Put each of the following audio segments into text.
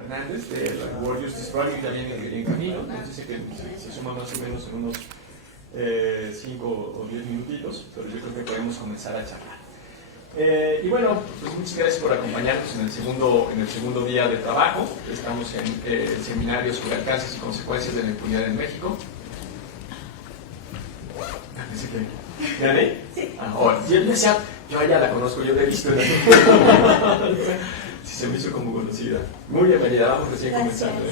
Hernández de la World Justice Project, ya viene en camino, entonces se suma más o menos en unos 5 o 10 minutitos, pero yo creo que podemos comenzar a charlar. Y bueno, pues muchas gracias por acompañarnos en el segundo día de trabajo. Estamos en el seminario sobre alcances y consecuencias de la impunidad en México. ¿Gané? Sí. Yo ya la conozco, yo la he visto. Sí, se me hizo como conocida. Muy bienvenida, vamos recién comenzando.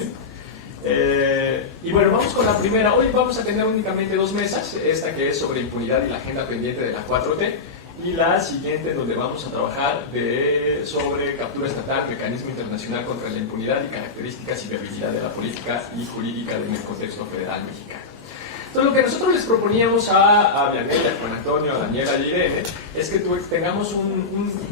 Y bueno, vamos con la primera. Hoy vamos a tener únicamente 2 mesas. Esta que es sobre impunidad y la agenda pendiente de la 4T. Y la siguiente, donde vamos a trabajar sobre captura estatal, mecanismo internacional contra la impunidad y características y viabilidad de la política y jurídica en el contexto federal mexicano. Entonces, lo que nosotros les proponíamos a Vianela, a Juan Antonio, a Daniela y a Irene es que tengamos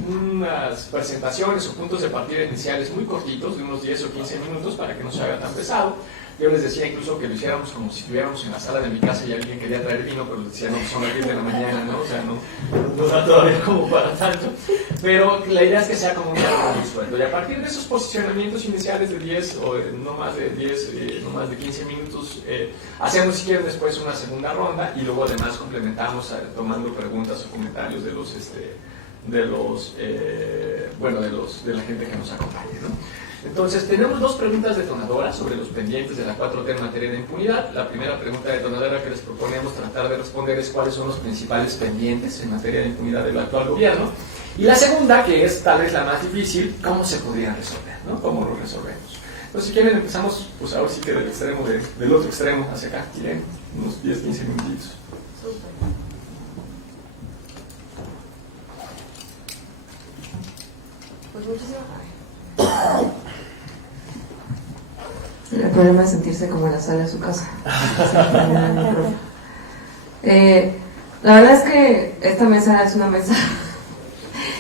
unas presentaciones o puntos de partida iniciales muy cortitos, de unos 10 o 15 minutos, para que no se haga tan pesado. Yo les decía incluso que lo hiciéramos como si estuviéramos en la sala de mi casa y alguien quería traer vino, pero les decía, no, son las 10 de la mañana, ¿no? O sea, no da todavía como para tanto. Pero la idea es que sea como un diálogo muy suelto. Y a partir de esos posicionamientos iniciales de 10 o no más de 10, no más de 15 minutos, hacemos si quieren después una segunda ronda y luego además complementamos tomando preguntas o comentarios de la gente que nos acompañe, ¿no? Entonces, tenemos 2 preguntas detonadoras sobre los pendientes de la 4T en materia de impunidad. La primera pregunta detonadora que les proponemos tratar de responder es cuáles son los principales pendientes en materia de impunidad del actual gobierno. Y la segunda, que es tal vez la más difícil, ¿cómo se podrían resolver? ¿No? ¿Cómo lo resolvemos? Entonces, si quieren, empezamos, pues ahora sí que del otro extremo hacia acá, miren, unos 10, 15 minutitos. Pues muchísimas. El problema es sentirse como en la sala de su casa. La verdad es que esta mesa es una mesa,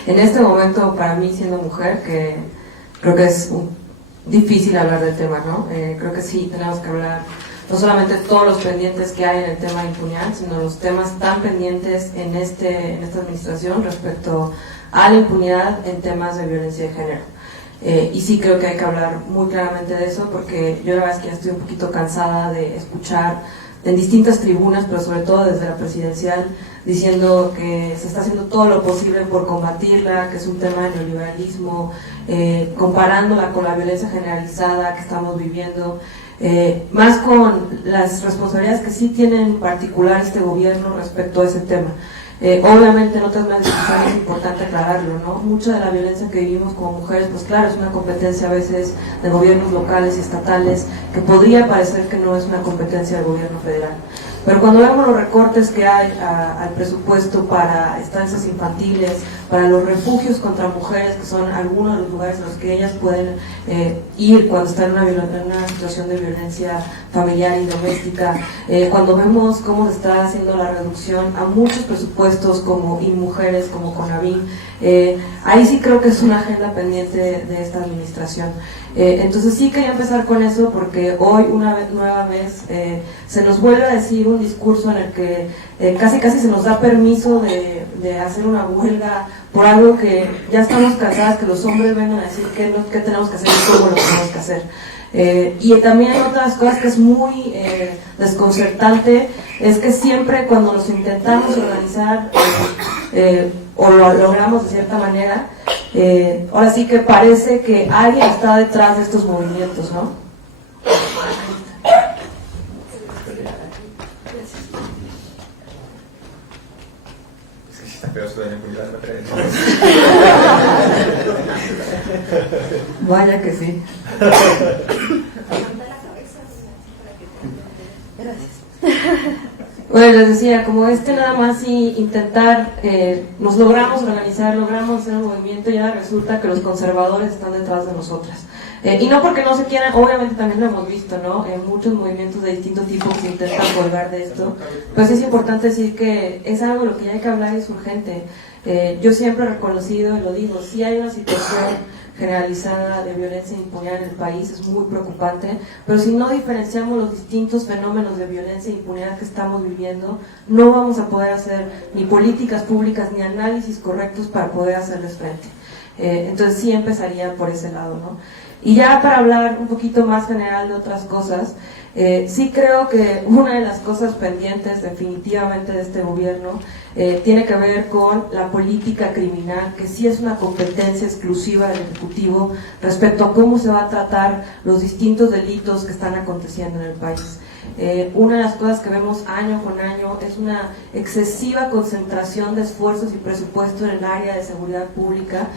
en este momento para mí siendo mujer, que creo que es difícil hablar del tema, ¿no? Creo que sí tenemos que hablar no solamente de todos los pendientes que hay en el tema de impunidad, sino los temas tan pendientes en esta administración respecto a la impunidad en temas de violencia de género. Y sí creo que hay que hablar muy claramente de eso, porque yo la verdad es que ya estoy un poquito cansada de escuchar en distintas tribunas, pero sobre todo desde la presidencial, diciendo que se está haciendo todo lo posible por combatirla, que es un tema de neoliberalismo, comparándola con la violencia generalizada que estamos viviendo, más con las responsabilidades que sí tiene en particular este gobierno respecto a ese tema. Obviamente en otras medidas es importante aclararlo, ¿no? Mucha de la violencia que vivimos como mujeres, pues claro, es una competencia a veces de gobiernos locales y estatales, que podría parecer que no es una competencia del gobierno federal. Pero cuando vemos los recortes que hay al presupuesto para estancias infantiles, para los refugios contra mujeres, que son algunos de los lugares a los que ellas pueden ir cuando están en una situación de violencia familiar y doméstica, cuando vemos cómo se está haciendo la reducción a muchos presupuestos como INMujeres, como CONAVIM, ahí sí creo que es una agenda pendiente de esta administración. Entonces sí quería empezar con eso, porque hoy nueva vez se nos vuelve a decir un discurso en el que casi se nos da permiso de hacer una huelga por algo que ya estamos cansadas que los hombres vengan a decir qué tenemos que hacer y cómo lo tenemos que hacer. Y también otras cosas que es muy desconcertante es que siempre cuando nos intentamos organizar o lo logramos de cierta manera, ahora sí que parece que alguien está detrás de estos movimientos, ¿no? Es que si está peor esto de la impunidad, no creen. Vaya que sí. Bueno, les decía, como nada más y intentar, nos logramos organizar, logramos hacer un movimiento y ahora resulta que los conservadores están detrás de nosotras. Y no porque no se quieran, obviamente también lo hemos visto, ¿no? En muchos movimientos de distintos tipos que se intentan colgar de esto. Pues es importante decir que es algo de lo que ya hay que hablar y es urgente. Yo siempre he reconocido, y lo digo, sí hay una situación generalizada de violencia e impunidad en el país, es muy preocupante, pero si no diferenciamos los distintos fenómenos de violencia e impunidad que estamos viviendo, no vamos a poder hacer ni políticas públicas ni análisis correctos para poder hacerles frente. Entonces sí empezaría por ese lado, ¿no? Y ya para hablar un poquito más general de otras cosas, sí creo que una de las cosas pendientes definitivamente de este gobierno tiene que ver con la política criminal, que sí es una competencia exclusiva del Ejecutivo respecto a cómo se va a tratar los distintos delitos que están aconteciendo en el país. Una de las cosas que vemos año con año es una excesiva concentración de esfuerzos y presupuesto en el área de seguridad pública,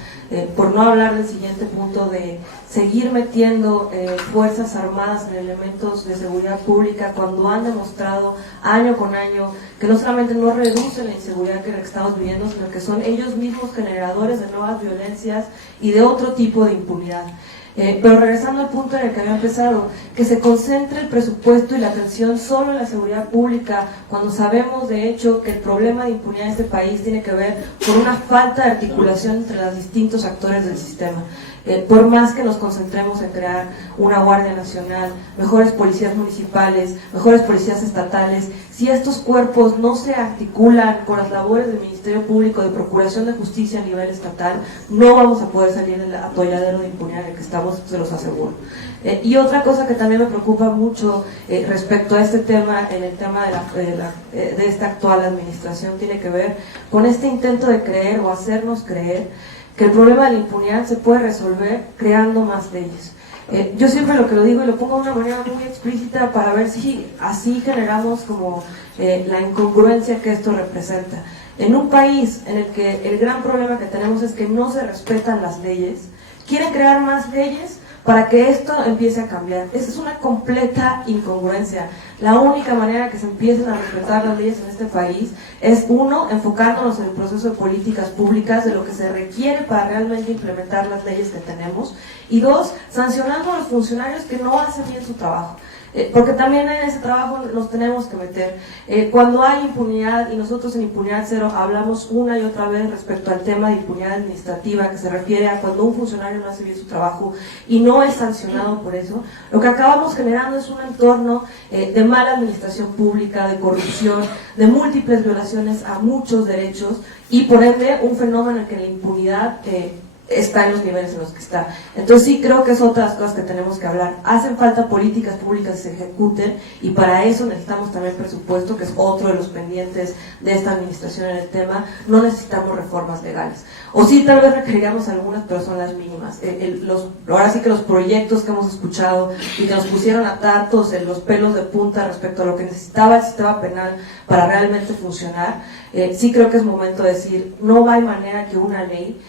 por no hablar del siguiente punto de seguir metiendo fuerzas armadas en elementos de seguridad pública cuando han demostrado año con año que no solamente no reducen la inseguridad que estamos viviendo, sino que son ellos mismos generadores de nuevas violencias y de otro tipo de impunidad. Pero regresando al punto en el que había empezado, que se concentre el presupuesto y la atención solo en la seguridad pública, cuando sabemos de hecho que el problema de impunidad en este país tiene que ver con una falta de articulación entre los distintos actores del sistema. Por más que nos concentremos en crear una Guardia Nacional, mejores policías municipales, mejores policías estatales, si estos cuerpos no se articulan con las labores del Ministerio Público de Procuración de Justicia a nivel estatal, no vamos a poder salir del atolladero de impunidad en el que estamos, se los aseguro. Y otra cosa que también me preocupa mucho respecto a este tema, en el tema de esta actual administración, tiene que ver con este intento de creer o hacernos creer que el problema de la impunidad se puede resolver creando más leyes. Yo siempre lo que lo digo y lo pongo de una manera muy explícita para ver si así generamos como la incongruencia que esto representa. En un país en el que el gran problema que tenemos es que no se respetan las leyes, quieren crear más leyes para que esto empiece a cambiar. Esa es una completa incongruencia. La única manera que se empiecen a respetar las leyes en este país es, uno, enfocándonos en el proceso de políticas públicas, de lo que se requiere para realmente implementar las leyes que tenemos, y dos, sancionando a los funcionarios que no hacen bien su trabajo. Porque también en ese trabajo nos tenemos que meter. Cuando hay impunidad, y nosotros en Impunidad Cero hablamos una y otra vez respecto al tema de impunidad administrativa, que se refiere a cuando un funcionario no hace bien su trabajo y no es sancionado por eso, lo que acabamos generando es un entorno de mala administración pública, de corrupción, de múltiples violaciones a muchos derechos y por ende un fenómeno en que la impunidad está en los niveles en los que está. Entonces sí creo que es otra de las cosas que tenemos que hablar. Hacen falta políticas públicas que se ejecuten y para eso necesitamos también presupuesto, que es otro de los pendientes de esta administración en el tema. No necesitamos reformas legales. O sí, tal vez requeríamos algunas, pero son las mínimas. Ahora sí que los proyectos que hemos escuchado y que nos pusieron a tantos en los pelos de punta respecto a lo que necesitaba el sistema penal para realmente funcionar, sí creo que es momento de decir, no hay manera que una ley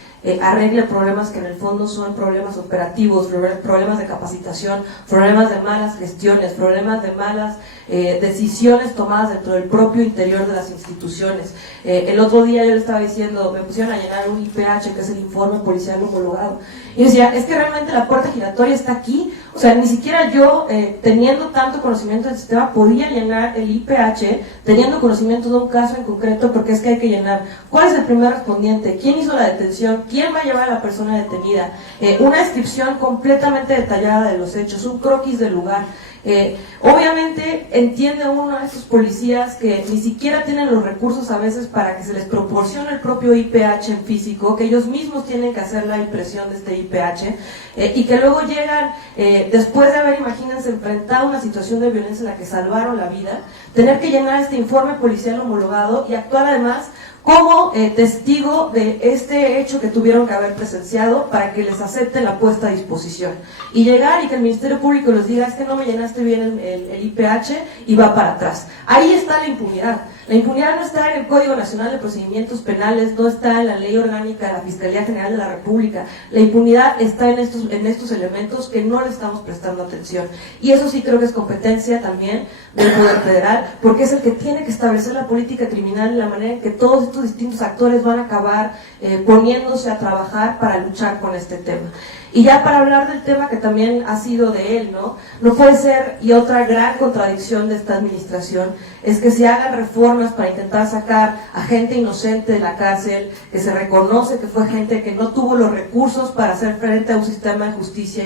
arregle problemas que en el fondo son problemas operativos, problemas de capacitación, problemas de malas gestiones, problemas de malas decisiones tomadas dentro del propio interior de las instituciones. El otro día yo le estaba diciendo, me pusieron a llenar un IPH, que es el informe policial homologado, y decía, es que realmente la puerta giratoria está aquí. O sea, ni siquiera yo, teniendo tanto conocimiento del sistema, podía llenar el IPH teniendo conocimiento de un caso en concreto, porque es que hay que llenar cuál es el primer respondiente, quién hizo la detención, quién va a llevar a la persona detenida, una descripción completamente detallada de los hechos, un croquis del lugar. Obviamente entiende uno a estos policías que ni siquiera tienen los recursos a veces para que se les proporcione el propio IPH en físico, que ellos mismos tienen que hacer la impresión de este IPH, y que luego llegan, después de haber, imagínense, enfrentado una situación de violencia en la que salvaron la vida, tener que llenar este informe policial homologado y actuar además como testigo de este hecho que tuvieron que haber presenciado para que les acepten la puesta a disposición. Y llegar y que el Ministerio Público les diga, es que no me llenaste bien el IPH y va para atrás. Ahí está la impunidad. La impunidad no está en el Código Nacional de Procedimientos Penales, no está en la Ley Orgánica de la Fiscalía General de la República. La impunidad está en estos elementos que no le estamos prestando atención. Y eso sí creo que es competencia también del Poder Federal, porque es el que tiene que establecer la política criminal y la manera en que todos estos distintos actores van a acabar poniéndose a trabajar para luchar con este tema. Y ya para hablar del tema que también ha sido de él, no puede ser, y otra gran contradicción de esta administración, es que se hagan reformas para intentar sacar a gente inocente de la cárcel, que se reconoce que fue gente que no tuvo los recursos para hacer frente a un sistema de justicia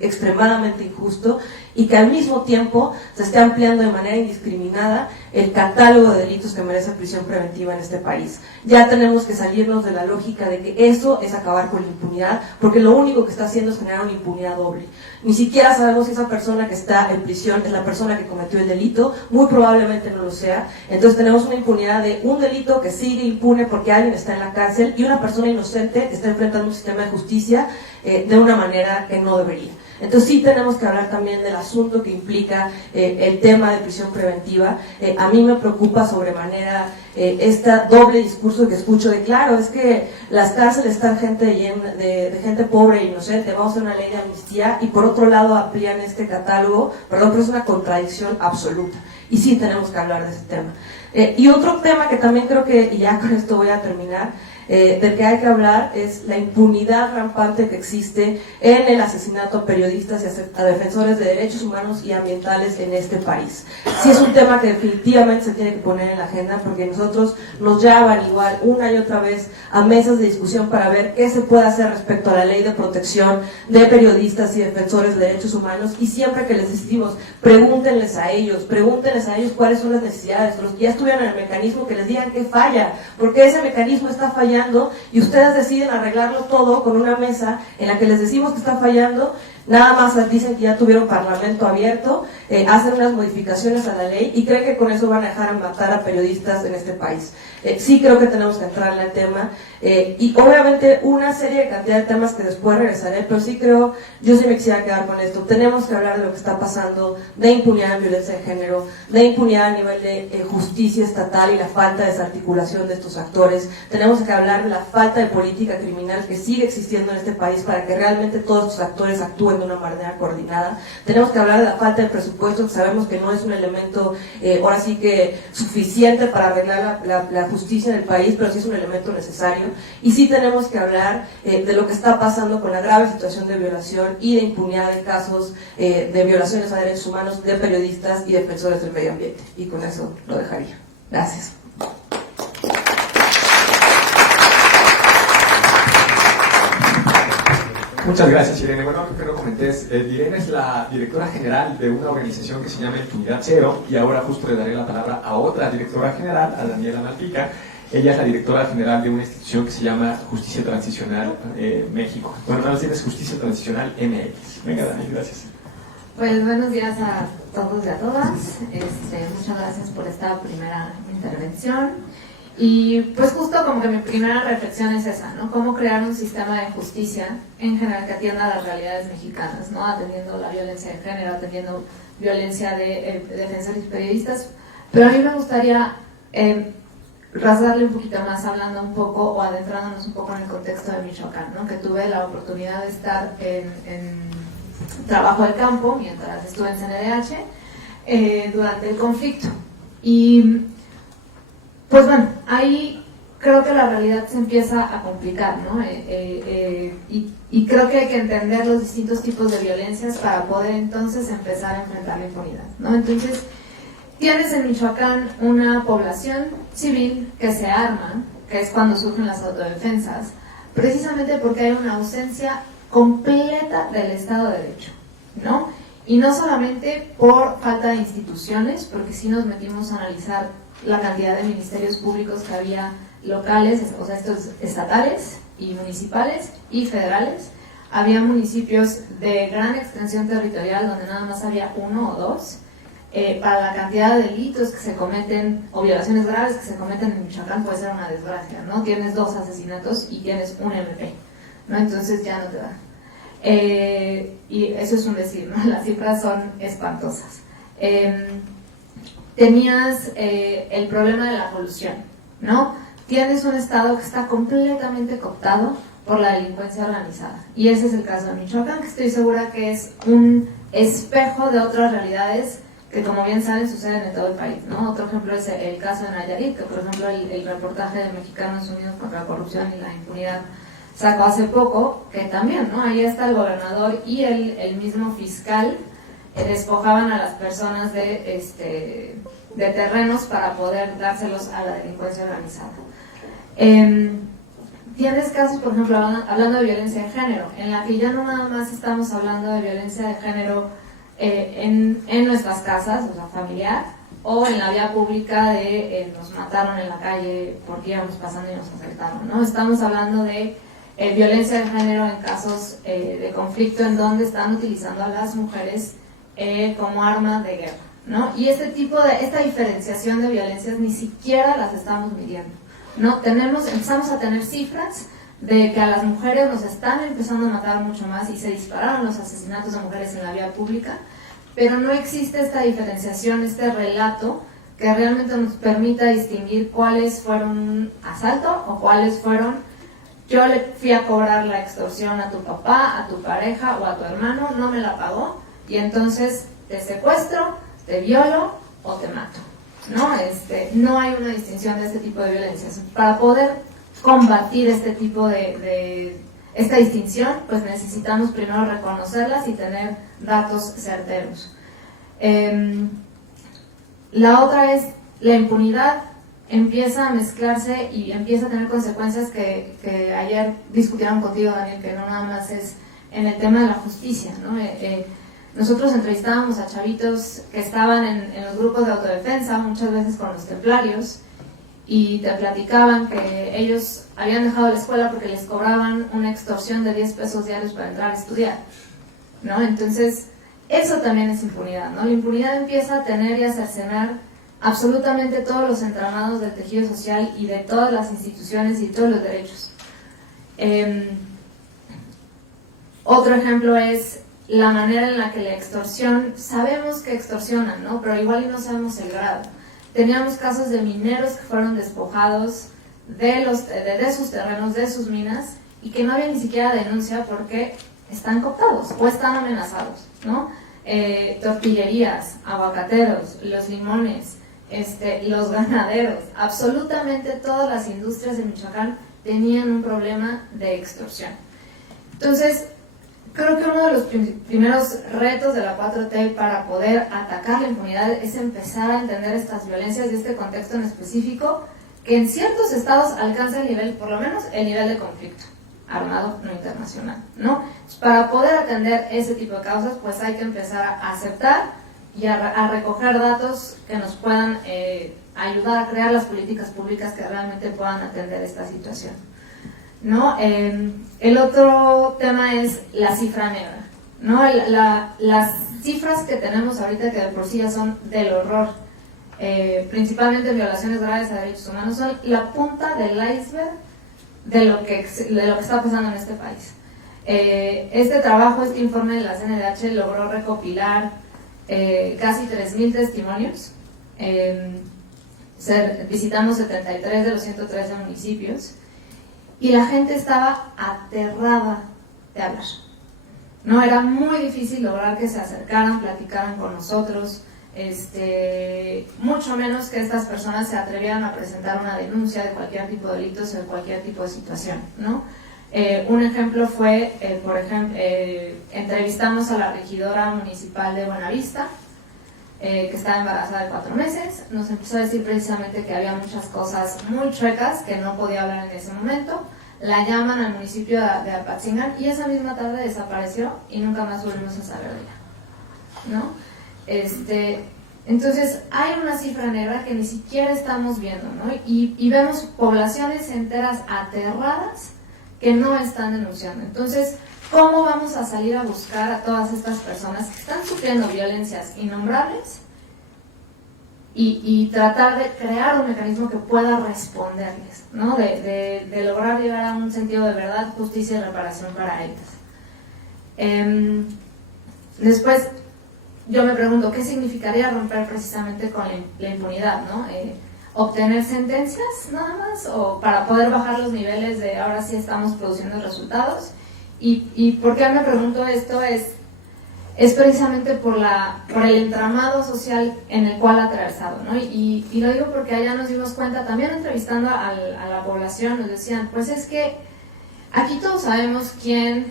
extremadamente injusto, y que al mismo tiempo se esté ampliando de manera indiscriminada el catálogo de delitos que merece prisión preventiva en este país. Ya tenemos que salirnos de la lógica de que eso es acabar con la impunidad, porque lo único que está haciendo es generar una impunidad doble. Ni siquiera sabemos si esa persona que está en prisión es la persona que cometió el delito, muy probablemente no lo sea. Entonces tenemos una impunidad de un delito que sigue impune porque alguien está en la cárcel y una persona inocente está enfrentando un sistema de justicia de una manera que no debería. Entonces sí tenemos que hablar también del asunto que implica el tema de prisión preventiva. A mí me preocupa sobremanera este doble discurso que escucho de, claro, es que las cárceles están de gente pobre e inocente, vamos a hacer una ley de amnistía, y por otro lado amplían este catálogo, perdón, pero es una contradicción absoluta. Y sí tenemos que hablar de ese tema. Y otro tema que también creo que, y ya con esto voy a terminar, del que hay que hablar es la impunidad rampante que existe en el asesinato a periodistas y a defensores de derechos humanos y ambientales en este país. Sí es un tema que definitivamente se tiene que poner en la agenda, porque nosotros nos llaman igual una y otra vez a mesas de discusión para ver qué se puede hacer respecto a la ley de protección de periodistas y defensores de derechos humanos, y siempre que les decimos, pregúntenles a ellos cuáles son las necesidades, los que ya estuvieron en el mecanismo, que les digan qué falla, porque ese mecanismo está fallando, y ustedes deciden arreglarlo todo con una mesa en la que les decimos que está fallando. Nada más dicen que ya tuvieron parlamento abierto, hacen unas modificaciones a la ley y creen que con eso van a dejar matar a periodistas en este país. Sí creo que tenemos que entrarle al tema, y obviamente una serie de cantidad de temas que después regresaré, pero sí creo, yo sí me quisiera quedar con esto. Tenemos que hablar de lo que está pasando, de impunidad en violencia de género, de impunidad a nivel de justicia estatal y la falta de desarticulación de estos actores. Tenemos que hablar de la falta de política criminal que sigue existiendo en este país para que realmente todos estos actores actúen de una manera coordinada. Tenemos que hablar de la falta de presupuesto, que sabemos que no es un elemento ahora sí que suficiente para arreglar la justicia en el país, pero sí es un elemento necesario. Y sí tenemos que hablar de lo que está pasando con la grave situación de violación y de impunidad de casos de violaciones a derechos humanos de periodistas y defensores del medio ambiente. Y con eso lo dejaría. Gracias. Muchas gracias, Irene. Bueno, lo que no comenté es, Irene es la directora general de una organización que se llama Impunidad Cero, y ahora justo le daré la palabra a otra directora general, a Daniela Malpica. Ella es la directora general de una institución que se llama Justicia Transicional México. Bueno, no, tienes Justicia Transicional MX. Venga, Dani, gracias. Pues buenos días a todos y a todas. Muchas gracias por esta primera intervención. Y pues justo como que mi primera reflexión es esa, ¿no? Cómo crear un sistema de justicia en general que atienda a las realidades mexicanas, ¿no? Atendiendo la violencia de género, atendiendo violencia de defensores y periodistas. Pero a mí me gustaría rasgarle un poquito más, hablando un poco o adentrándonos un poco en el contexto de Michoacán, ¿no? Que tuve la oportunidad de estar en trabajo de campo mientras estuve en CNDH durante el conflicto. Y pues bueno, ahí creo que la realidad se empieza a complicar, ¿no? Y creo que hay que entender los distintos tipos de violencias para poder entonces empezar a enfrentar la impunidad, ¿no? Entonces, tienes en Michoacán una población civil que se arma, que es cuando surgen las autodefensas, precisamente porque hay una ausencia completa del Estado de Derecho, ¿no? Y no solamente por falta de instituciones, porque si nos metimos a analizar la cantidad de ministerios públicos que había locales, o sea, estos estatales y municipales y federales. Había municipios de gran extensión territorial donde nada más había uno o dos. Para la cantidad de delitos que se cometen o violaciones graves que se cometen en Michoacán puede ser una desgracia, ¿no? Tienes 2 asesinatos y tienes un MP, ¿no? Entonces ya no te da. Y eso es un decir, ¿no? Las cifras son espantosas. Tenías el problema de la colusión, ¿no? Tienes un estado que está completamente cooptado por la delincuencia organizada. Y ese es el caso de Michoacán, que estoy segura que es un espejo de otras realidades que, como bien saben, suceden en todo el país, ¿no? Otro ejemplo es el caso de Nayarit, que por ejemplo el reportaje de Mexicanos Unidos contra la Corrupción y la Impunidad sacó hace poco, que también, ¿no? Ahí está el gobernador y el mismo fiscal despojaban a las personas de terrenos para poder dárselos a la delincuencia organizada. Tienes casos, por ejemplo, hablando de violencia de género, en la que ya no nada más estamos hablando de violencia de género en nuestras casas, o sea, familiar, o en la vía pública de nos mataron en la calle porque íbamos pasando y nos asaltaron, ¿no? Estamos hablando de violencia de género en casos de conflicto en donde están utilizando a las mujeres como arma de guerra, ¿no? Y esta diferenciación de violencias ni siquiera las estamos midiendo, ¿no? Empezamos a tener cifras de que a las mujeres nos están empezando a matar mucho más y se dispararon los asesinatos de mujeres en la vía pública, pero no existe esta diferenciación, este relato que realmente nos permita distinguir cuáles fueron asalto o cuáles fueron yo le fui a cobrar la extorsión a tu papá, a tu pareja o a tu hermano, no me la pagó y entonces te secuestro, te violo o te mato, ¿no? No hay una distinción de este tipo de violencias. Para poder combatir este tipo esta distinción, pues necesitamos primero reconocerlas y tener datos certeros. La otra es la impunidad. Empieza a mezclarse y empieza a tener consecuencias que ayer discutieron contigo, Daniel, que no nada más es en el tema de la justicia, ¿no? Nosotros entrevistábamos a chavitos que estaban en los grupos de autodefensa, muchas veces con los templarios, y te platicaban que ellos habían dejado la escuela porque les cobraban una extorsión de 10 pesos diarios para entrar a estudiar, ¿no? Entonces, eso también es impunidad, ¿no? La impunidad empieza a tener y a cercenar absolutamente todos los entramados del tejido social y de todas las instituciones y todos los derechos. Otro ejemplo es la manera en la que la extorsión, sabemos que extorsionan, ¿no? Pero igual y no sabemos el grado. Teníamos casos de mineros que fueron despojados de sus terrenos, de sus minas, y que no había ni siquiera denuncia porque están cooptados o están amenazados, ¿no? Tortillerías, aguacateros, los limones, los ganaderos, absolutamente todas las industrias de Michoacán tenían un problema de extorsión. Entonces, creo que uno de los primeros retos de la 4T para poder atacar la impunidad es empezar a entender estas violencias y este contexto en específico, que en ciertos estados alcanza el nivel, por lo menos el nivel de conflicto armado no internacional, ¿no? Para poder atender ese tipo de causas, pues hay que empezar a aceptar y a recoger datos que nos puedan ayudar a crear las políticas públicas que realmente puedan atender esta situación, ¿no? El otro tema es la cifra negra, ¿no? Las cifras que tenemos ahorita, que de por sí ya son del horror, principalmente violaciones graves a derechos humanos, son la punta del iceberg de lo que está pasando en este país. Este trabajo, este informe de la CNDH logró recopilar casi 3.000 testimonios. Visitamos 73 de los 113 municipios y la gente estaba aterrada de hablar. No, era muy difícil lograr que se acercaran, platicaran con nosotros, mucho menos que estas personas se atrevieran a presentar una denuncia de cualquier tipo de delitos o de cualquier tipo de situación, ¿no? Un ejemplo fue, por ejemplo, entrevistamos a la regidora municipal de Buenavista, que estaba embarazada de 4 meses. Nos empezó a decir precisamente que había muchas cosas muy chuecas, que no podía hablar en ese momento. La llaman al municipio de Apatzingán y esa misma tarde desapareció y nunca más volvimos a saber de ella, ¿no? Entonces hay una cifra negra que ni siquiera estamos viendo, ¿no? Y vemos poblaciones enteras aterradas que no están denunciando. Entonces, ¿cómo vamos a salir a buscar a todas estas personas que están sufriendo violencias innombrables y tratar de crear un mecanismo que pueda responderles, ¿no? De lograr llegar a un sentido de verdad, justicia y reparación para ellas. Después, yo me pregunto, ¿qué significaría romper precisamente con la impunidad, ¿no? Obtener sentencias nada más, o para poder bajar los niveles de ahora sí estamos produciendo resultados. Y por qué me pregunto esto es precisamente por el entramado social en el cual ha atravesado, ¿no? Y lo digo porque allá nos dimos cuenta, también entrevistando a la población, nos decían, pues es que aquí todos sabemos quién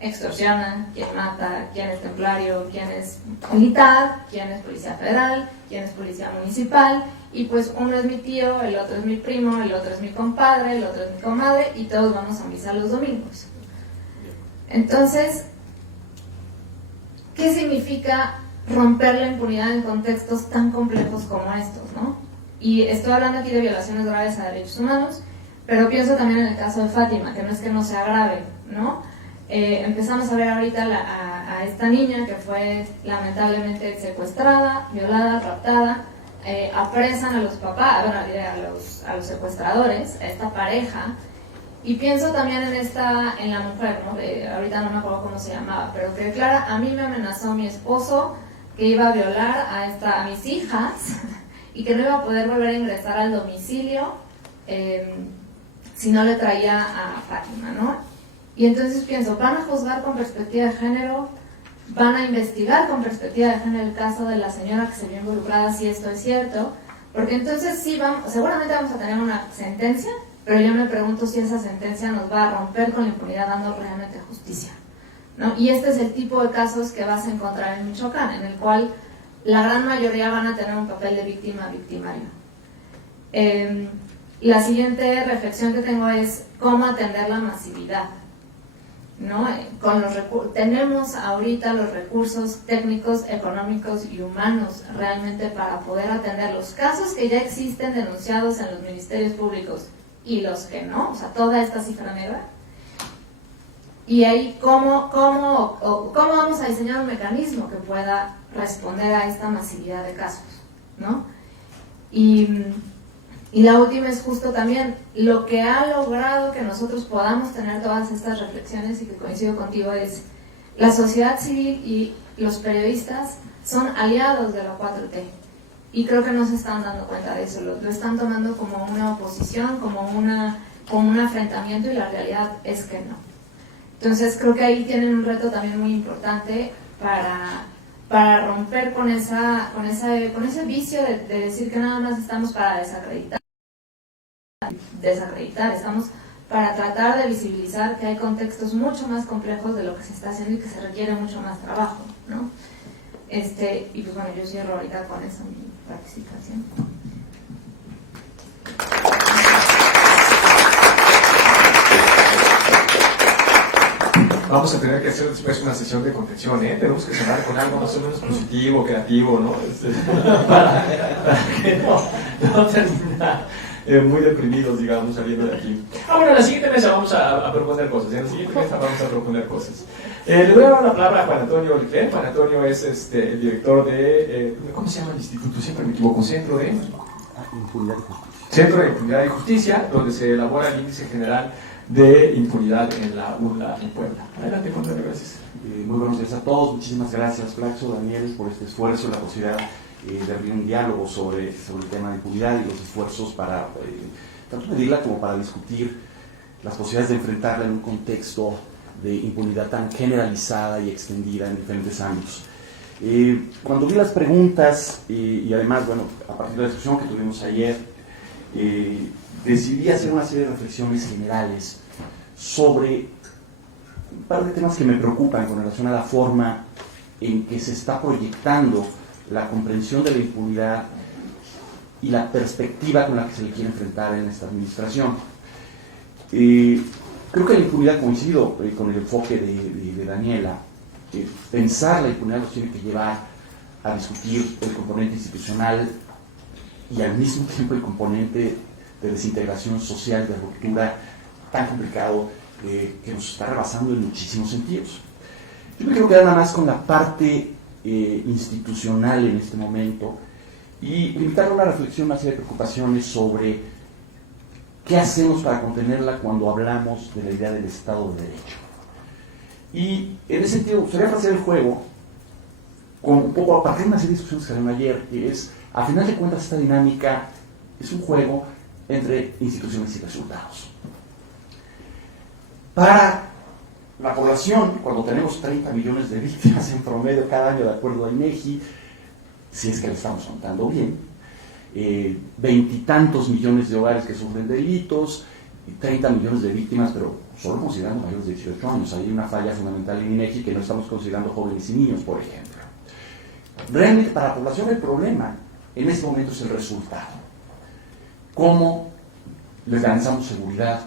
extorsiona, quién mata, quién es templario, quién es militar, quién es policía federal, quién es policía municipal, y pues uno es mi tío, el otro es mi primo, el otro es mi compadre, el otro es mi comadre, y todos vamos a misa los domingos. Entonces, ¿qué significa romper la impunidad en contextos tan complejos como estos, ¿no? Y estoy hablando aquí de violaciones graves a derechos humanos, pero pienso también en el caso de Fátima, que no es que no sea grave, ¿no? Empezamos a ver ahorita a esta niña que fue lamentablemente secuestrada, violada, raptada, apresan a los papás, bueno, a los secuestradores, a esta pareja, y pienso también en la mujer, ¿no? Ahorita no me acuerdo cómo se llamaba, pero que declara: a mí me amenazó mi esposo que iba a violar a mis hijas y que no iba a poder volver a ingresar al domicilio si no le traía a Fátima, ¿no? Y entonces pienso, ¿van a juzgar con perspectiva de género? ¿Van a investigar con perspectiva de género el caso de la señora que se vio involucrada, si esto es cierto? Porque entonces sí, seguramente vamos a tener una sentencia, pero yo me pregunto si esa sentencia nos va a romper con la impunidad dando realmente justicia, ¿no? Y este es el tipo de casos que vas a encontrar en Michoacán, en el cual la gran mayoría van a tener un papel de víctima-victimario. La siguiente reflexión que tengo es cómo atender la masividad, ¿no? Tenemos ahorita los recursos técnicos, económicos y humanos realmente para poder atender los casos que ya existen denunciados en los ministerios públicos y los que no, o sea, toda esta cifra negra. Y ahí, ¿cómo vamos a diseñar un mecanismo que pueda responder a esta masividad de casos, ¿no? Y la última es justo también lo que ha logrado que nosotros podamos tener todas estas reflexiones, y que coincido contigo, es la sociedad civil y los periodistas son aliados de la 4T, y creo que no se están dando cuenta de eso, lo están tomando como una oposición, como un afrentamiento, y la realidad es que no. Entonces creo que ahí tienen un reto también muy importante para romper con ese vicio de decir que nada más estamos para desacreditar, estamos para tratar de visibilizar que hay contextos mucho más complejos de lo que se está haciendo y que se requiere mucho más trabajo, ¿no? Y pues bueno, yo cierro ahorita con eso mi participación. Vamos a tener que hacer después una sesión de contención, ¿eh? Tenemos que cerrar con algo más o menos positivo, creativo, ¿no? Para que no termina muy deprimidos, digamos, saliendo de aquí. Bueno, en la siguiente mesa vamos a proponer cosas. En la siguiente mesa vamos a proponer cosas. Le voy a dar la palabra a Juan Antonio Olifén. Juan Antonio es el director de... ¿cómo se llama el instituto? Siempre me equivoco. Centro de Impunidad y Justicia, donde se elabora el índice general de impunidad en la UNLA en Puebla. Adelante, Juan Antonio, gracias. Muy buenos días a todos. Muchísimas gracias, Flaxo, Daniel, por este esfuerzo y la posibilidad de abrir un diálogo sobre el tema de impunidad y los esfuerzos para tanto medirla como para discutir las posibilidades de enfrentarla en un contexto de impunidad tan generalizada y extendida en diferentes ámbitos. Cuando vi las preguntas y además, bueno, a partir de la discusión que tuvimos ayer, decidí hacer una serie de reflexiones generales sobre un par de temas que me preocupan con relación a la forma en que se está proyectando la comprensión de la impunidad y la perspectiva con la que se le quiere enfrentar en esta administración. Creo que la impunidad, coincido con el enfoque de Daniela, pensar la impunidad nos tiene que llevar a discutir el componente institucional y al mismo tiempo el componente de desintegración social, de ruptura tan complicado que nos está rebasando en muchísimos sentidos. Yo me quiero quedar nada más con la parte institucional en este momento y invitar a una reflexión, una serie de preocupaciones sobre qué hacemos para contenerla cuando hablamos de la idea del Estado de Derecho. Y en ese sentido, gustaría hacer el juego con un poco a partir de una serie de discusiones que salieron ayer, que es, a final de cuentas, esta dinámica es un juego entre instituciones y resultados. Para la población, cuando tenemos 30 millones de víctimas en promedio cada año, de acuerdo a INEGI, si es que lo estamos contando bien, 20 y tantos millones de hogares que sufren delitos, y 30 millones de víctimas, pero solo considerando mayores de 18 años. Hay una falla fundamental en INEGI que no estamos considerando jóvenes y niños, por ejemplo. Realmente para la población el problema en este momento es el resultado. ¿Cómo les garantizamos seguridad,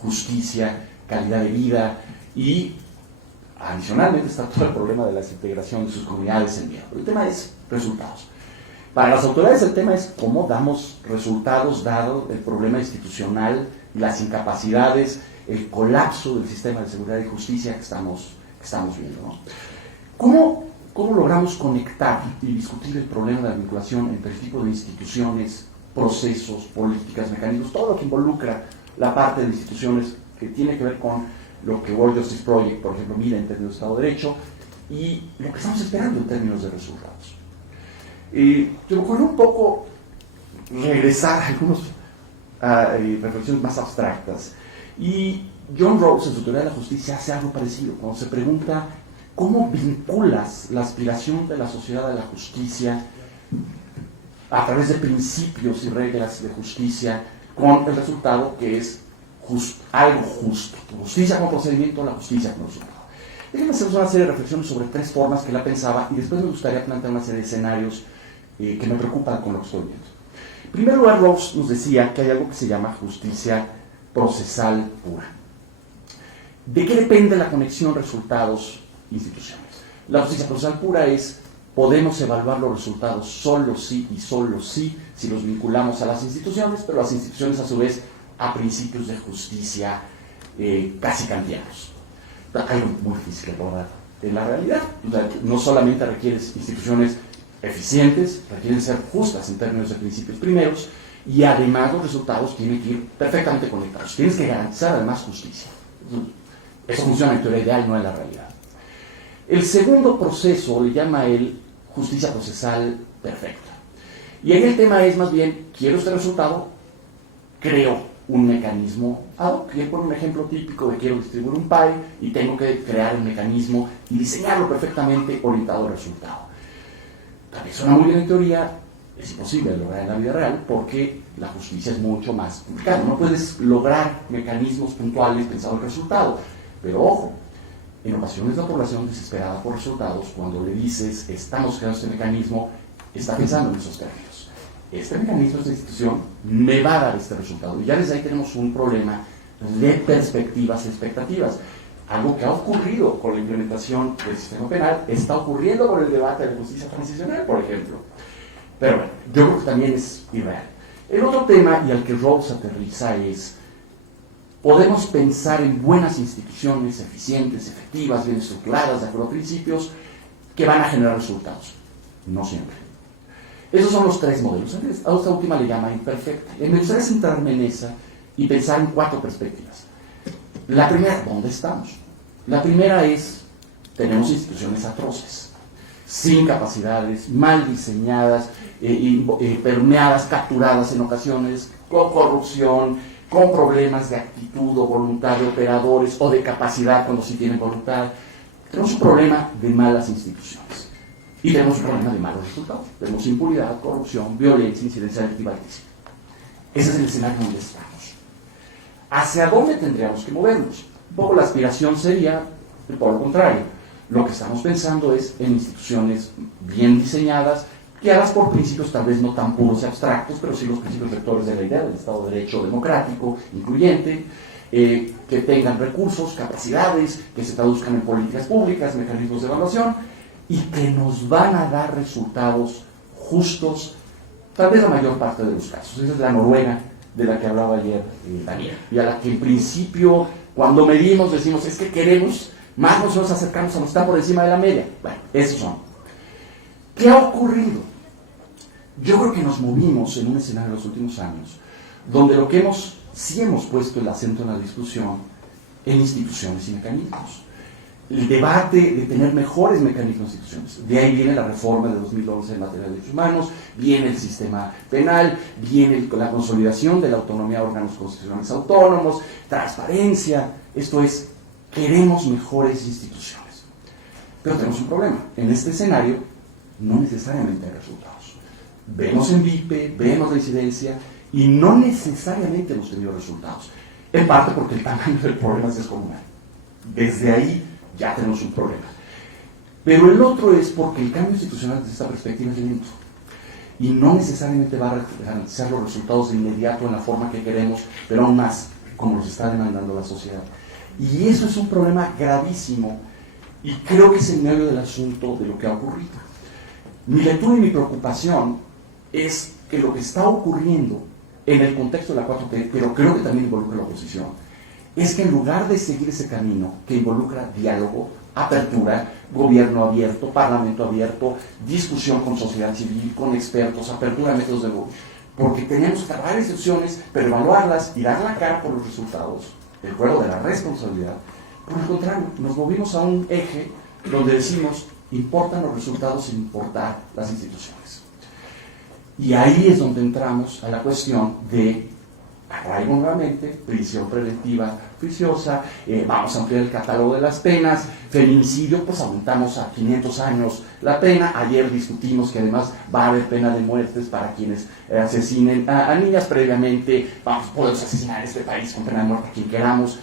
justicia, calidad de vida y Adicionalmente está todo el problema de la desintegración de sus comunidades, el miedo. El tema es resultados. Para las autoridades el tema es cómo damos resultados dado el problema institucional, las incapacidades, el colapso del sistema de seguridad y justicia que estamos viendo, ¿no? ¿Cómo logramos conectar y discutir el problema de la vinculación entre el tipo de instituciones, procesos, políticas, mecanismos, todo lo que involucra la parte de instituciones que tiene que ver con lo que World Justice Project, por ejemplo, mira en términos de Estado de Derecho y lo que estamos esperando en términos de resultados? Se me ocurrió un poco regresar a algunas reflexiones más abstractas. Y John Rawls, en su teoría de la justicia, hace algo parecido, cuando se pregunta cómo vinculas la aspiración de la sociedad a la justicia a través de principios y reglas de justicia con el resultado que es algo justo. Justicia como procedimiento, la justicia como resultado. Déjenme hacer una serie de reflexiones sobre tres formas que la pensaba y después me gustaría plantear una serie de escenarios que me preocupan con lo que estoy viendo. En primer lugar, Rawls nos decía que hay algo que se llama justicia procesal pura. ¿De qué depende la conexión resultados-instituciones? La justicia procesal pura es, podemos evaluar los resultados solo sí y solo sí si los vinculamos a las instituciones, pero las instituciones a su vez a principios de justicia casi kantianos. Algo muy difícil de lograr en la realidad. O sea, no solamente requieres instituciones eficientes, requieren ser justas en términos de principios primeros, y además los resultados tienen que ir perfectamente conectados. Tienes que garantizar además justicia. Eso funciona en teoría ideal, no en la realidad. El segundo proceso le llama él justicia procesal perfecta. Y ahí el tema es más bien, quiero este resultado, creo un mecanismo ad hoc. Y él pone un ejemplo típico de quiero distribuir un pie y tengo que crear un mecanismo y diseñarlo perfectamente orientado al resultado. También suena muy bien en teoría, es imposible lograr en la vida real porque la justicia es mucho más complicada. No puedes lograr mecanismos puntuales pensando en el resultado. Pero ojo, en ocasiones la población desesperada por resultados, cuando le dices estamos creando este mecanismo, está pensando en esos términos. Este mecanismo, esta institución, me va a dar este resultado. Y ya desde ahí tenemos un problema de perspectivas y expectativas. Algo que ha ocurrido con la implementación del sistema penal, está ocurriendo con el debate de la justicia transicional, por ejemplo. Pero bueno, yo creo que también es irreal. El otro tema, y al que Rawls aterriza, es podemos pensar en buenas instituciones, eficientes, efectivas, bien estructuradas, de acuerdo a principios, que van a generar resultados. No siempre. Esos son los tres modelos. A esta última le llama imperfecta. Me gustaría centrarme en esa y pensar en cuatro perspectivas. La primera, ¿dónde estamos? La primera es, tenemos instituciones atroces, sin capacidades, mal diseñadas, permeadas, capturadas en ocasiones, con corrupción, con problemas de actitud o voluntad de operadores o de capacidad cuando sí tienen voluntad. Tenemos un problema de malas instituciones y tenemos un problema de malos resultados. Tenemos impunidad, corrupción, violencia, incidencia delictiva altísima. Ese es el escenario donde estamos. ¿Hacia dónde tendríamos que movernos? Un poco la aspiración sería, por lo contrario, lo que estamos pensando es en instituciones bien diseñadas, guiadas por principios tal vez no tan puros y abstractos, pero sí los principios rectores de la idea del Estado de Derecho democrático, incluyente, que tengan recursos, capacidades, que se traduzcan en políticas públicas, mecanismos de evaluación, y que nos van a dar resultados justos, tal vez la mayor parte de los casos. Esa es la Noruega de la que hablaba ayer Daniel, y a la que en principio, cuando medimos, decimos, es que queremos más nosotros acercarnos a no estar por encima de la media. Bueno, esos son. ¿Qué ha ocurrido? Yo creo que nos movimos en un escenario en los últimos años, donde lo que sí hemos puesto el acento en la discusión en instituciones y mecanismos. El debate de tener mejores mecanismos e instituciones. De ahí viene la reforma de 2011 en materia de derechos humanos, viene el sistema penal, viene la consolidación de la autonomía de órganos constitucionales autónomos, transparencia. Esto es, queremos mejores instituciones. Pero tenemos un problema. En este escenario no necesariamente hay resultados. Vemos en VIP, vemos la incidencia y no necesariamente hemos tenido resultados. En parte porque el tamaño del problema es descomunal. Desde ahí ya tenemos un problema. Pero el otro es porque el cambio institucional desde esta perspectiva es lento y no necesariamente va a garantizar los resultados de inmediato en la forma que queremos, pero aún más como nos está demandando la sociedad. Y eso es un problema gravísimo Y creo que es el medio del asunto de lo que ha ocurrido. Mi lectura y mi preocupación es que lo que está ocurriendo en el contexto de la 4T, pero creo que también involucra la oposición, es que en lugar de seguir ese camino que involucra diálogo, apertura, gobierno abierto, parlamento abierto, discusión con sociedad civil, con expertos, apertura a métodos de gobierno, porque tenemos que agarrar instituciones, pero evaluarlas y dar la cara por los resultados, el juego de la responsabilidad. Por el contrario, nos movimos a un eje donde decimos, importan los resultados sin importar las instituciones. Y ahí es donde entramos a la cuestión de arraigo nuevamente, prisión preventiva oficiosa, vamos a ampliar el catálogo de las penas, feminicidio, pues aumentamos a 500 años la pena. Ayer discutimos que además va a haber pena de muertes para quienes asesinen a niñas previamente. Podemos asesinar en este país con pena de muerte a quien queramos,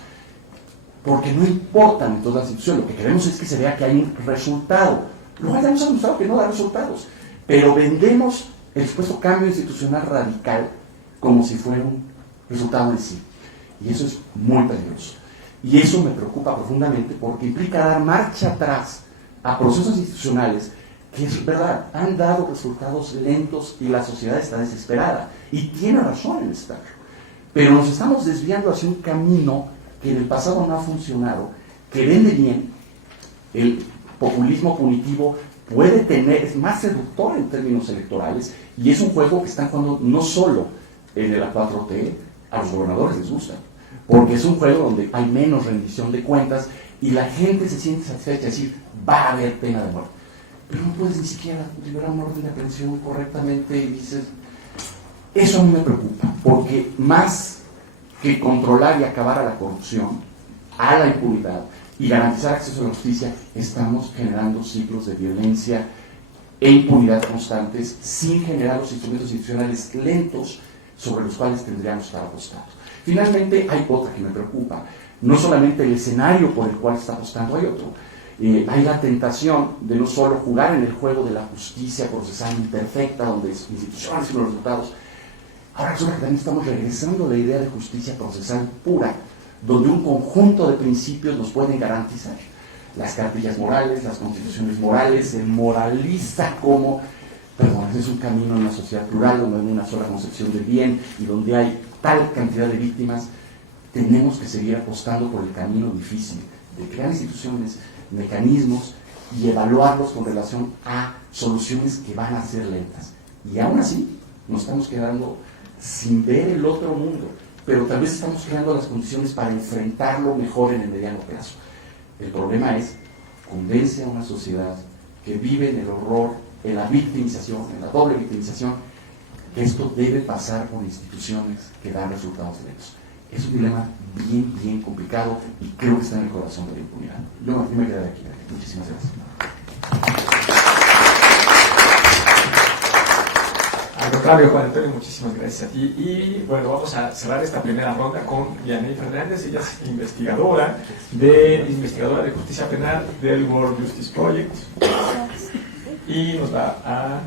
porque no importan entonces las instituciones, lo que queremos es que se vea que hay un resultado. Luego ya nos ha demostrado que no da resultados, pero vendemos el supuesto cambio institucional radical como si fuera un resultado en sí. Y eso es muy peligroso. Y eso me preocupa profundamente porque implica dar marcha atrás a procesos institucionales que, es verdad, han dado resultados lentos y la sociedad está desesperada. Y tiene razón en estar. Pero nos estamos desviando hacia un camino que en el pasado no ha funcionado, que vende bien. El populismo punitivo puede tener, es más seductor en términos electorales, y es un juego que están jugando no solo el de la 4T, a los gobernadores les gusta, porque es un juego donde hay menos rendición de cuentas y la gente se siente satisfecha de decir, va a haber pena de muerte. Pero no puedes ni siquiera liberar un orden de aprehensión correctamente y dices, eso a mí me preocupa, porque más que controlar y acabar a la corrupción, a la impunidad y garantizar acceso a la justicia, estamos generando ciclos de violencia e impunidad constantes sin generar los instrumentos institucionales lentos sobre los cuales tendríamos que estar apostados. Finalmente, hay otra que me preocupa. No solamente el escenario por el cual se está apostando, hay otro. Hay la tentación de no solo jugar en el juego de la justicia procesal imperfecta, donde instituciones y los resultados. Ahora resulta que también estamos regresando a la idea de justicia procesal pura, donde un conjunto de principios nos pueden garantizar. Las cartillas morales, las constituciones morales, se moraliza como... Perdón, ese es un camino en una sociedad plural, donde hay una sola concepción del bien y donde hay tal cantidad de víctimas. Tenemos que seguir apostando por el camino difícil de crear instituciones, mecanismos y evaluarlos con relación a soluciones que van a ser lentas. Y aún así, nos estamos quedando sin ver el otro mundo, pero tal vez estamos creando las condiciones para enfrentarlo mejor en el mediano plazo. El problema es, convence a una sociedad que vive en el horror, en la victimización, en la doble victimización, que esto debe pasar por instituciones que dan resultados lentos. Es un dilema bien complicado y creo que está en el corazón de la impunidad. Yo me quedaré aquí. Muchísimas gracias. Al contrario, Juan Antonio, muchísimas gracias a ti. Y bueno, vamos a cerrar esta primera ronda con Yaney Fernández. Ella es investigadora de justicia penal del World Justice Project. Y nos va a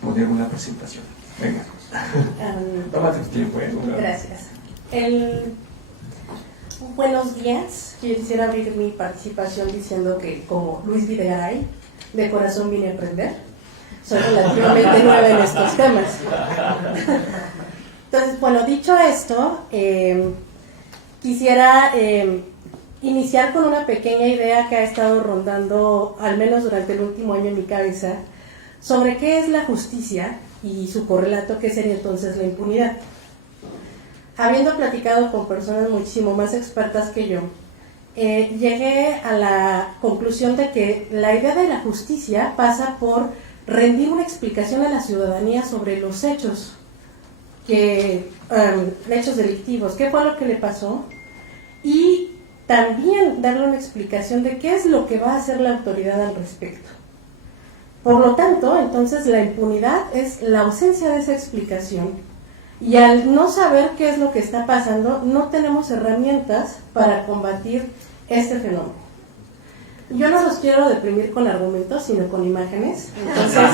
poner una presentación. Venga. Tómate tu tiempo, Gracias. Buenos días. Yo quisiera abrir mi participación diciendo que, como Luis Videgaray, de corazón vine a aprender. Soy relativamente nueva en estos temas. Entonces, bueno, dicho esto, quisiera iniciar con una pequeña idea que ha estado rondando, al menos durante el último año en mi cabeza, sobre qué es la justicia y su correlato, qué sería entonces la impunidad. Habiendo platicado con personas muchísimo más expertas que yo, llegué a la conclusión de que la idea de la justicia pasa por rendir una explicación a la ciudadanía sobre los hechos, hechos delictivos, qué fue lo que le pasó, y también darle una explicación de qué es lo que va a hacer la autoridad al respecto. Por lo tanto, entonces la impunidad es la ausencia de esa explicación, y al no saber qué es lo que está pasando, no tenemos herramientas para combatir este fenómeno. Yo no los quiero deprimir con argumentos, sino con imágenes. Entonces,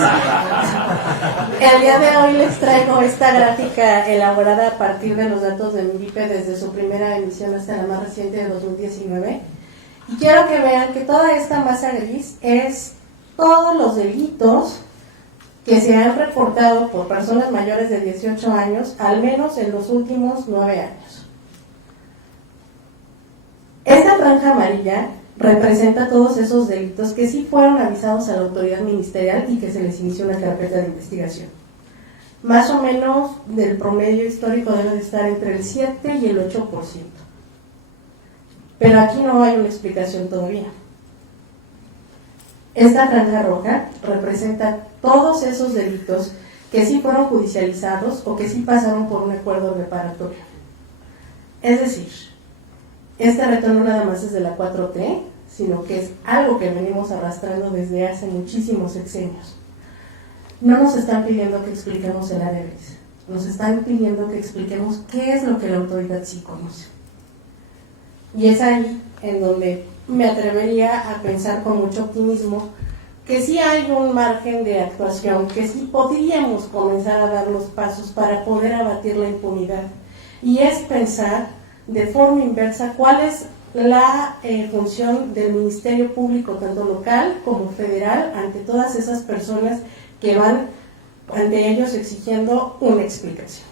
el día de hoy les traigo esta gráfica elaborada a partir de los datos de MIPE desde su primera emisión hasta la más reciente de 2019. Y quiero que vean que toda esta masa gris es todos los delitos que se han reportado por personas mayores de 18 años, al menos en los últimos 9 años. Esta franja amarilla representa todos esos delitos que sí fueron avisados a la autoridad ministerial y que se les inició una carpeta de investigación. Más o menos del promedio histórico debe de estar entre el 7 y el 8%. Pero aquí no hay una explicación todavía. Esta franja roja representa todos esos delitos que sí fueron judicializados o que sí pasaron por un acuerdo reparatorio. Es decir, este reto no nada más es de la 4T, sino que es algo que venimos arrastrando desde hace muchísimos sexenios. No nos están pidiendo que expliquemos el área gris, nos están pidiendo que expliquemos qué es lo que la autoridad sí conoce. Y es ahí en donde me atrevería a pensar con mucho optimismo que sí hay un margen de actuación, que sí podríamos comenzar a dar los pasos para poder abatir la impunidad. Y es pensar de forma inversa cuál es la función del Ministerio Público, tanto local como federal, ante todas esas personas que van ante ellos exigiendo una explicación.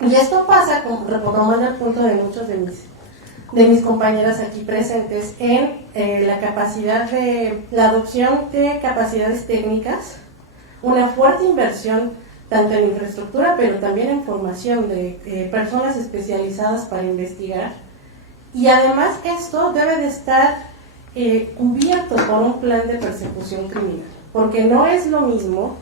Y esto pasa, retomando el punto de muchos de mis compañeras aquí presentes, en la capacidad de la adopción de capacidades técnicas, una fuerte inversión tanto en infraestructura, pero también en formación de personas especializadas para investigar. Y además esto debe de estar cubierto por un plan de persecución criminal, porque no es lo mismo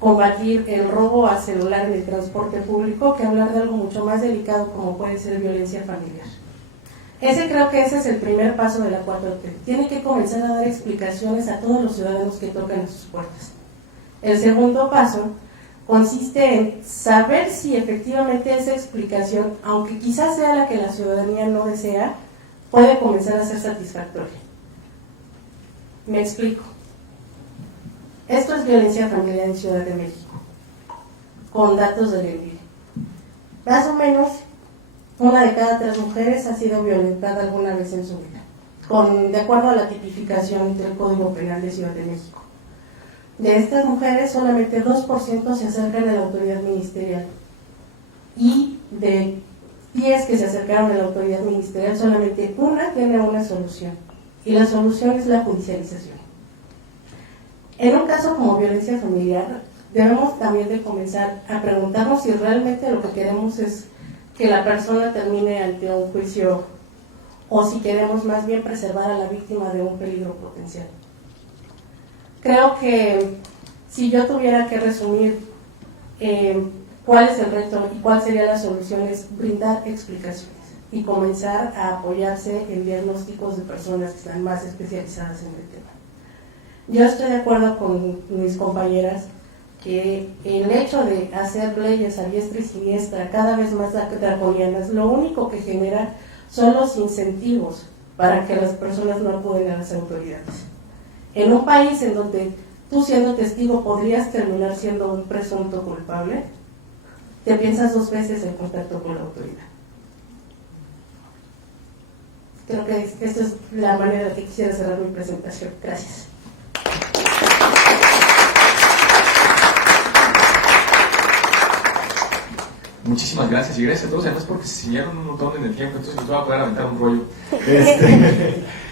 combatir el robo a celular en el transporte público que hablar de algo mucho más delicado como puede ser violencia familiar. Creo que ese es el primer paso de la 4T. Tiene que comenzar a dar explicaciones a todos los ciudadanos que tocan a sus puertas. El segundo paso consiste en saber si efectivamente esa explicación, aunque quizás sea la que la ciudadanía no desea, puede comenzar a ser satisfactoria. Me explico. Esto es violencia familiar en Ciudad de México, con datos del INVIE. Más o menos, 1 de cada 3 mujeres ha sido violentada alguna vez en su vida, de acuerdo a la tipificación del Código Penal de Ciudad de México. De estas mujeres, solamente 2% se acercan a la autoridad ministerial. Y de 10 que se acercaron a la autoridad ministerial, solamente 1 tiene una solución. Y la solución es la judicialización. En un caso como violencia familiar, debemos también de comenzar a preguntarnos si realmente lo que queremos es que la persona termine ante un juicio o si queremos más bien preservar a la víctima de un peligro potencial. Creo que si yo tuviera que resumir cuál es el reto y cuál sería la solución, es brindar explicaciones y comenzar a apoyarse en diagnósticos de personas que están más especializadas en el tema. Yo estoy de acuerdo con mis compañeras que el hecho de hacer leyes a diestra y siniestra, cada vez más draconianas, lo único que genera son los incentivos para que las personas no acuden a las autoridades. En un país en donde tú, siendo testigo, podrías terminar siendo un presunto culpable, te piensas 2 veces en contacto con la autoridad. Creo que esta es la manera en que quisiera cerrar mi presentación. Gracias. Muchísimas gracias y gracias a todos, además porque se ciñeron un montón en el tiempo, entonces les voy a poder aventar un rollo.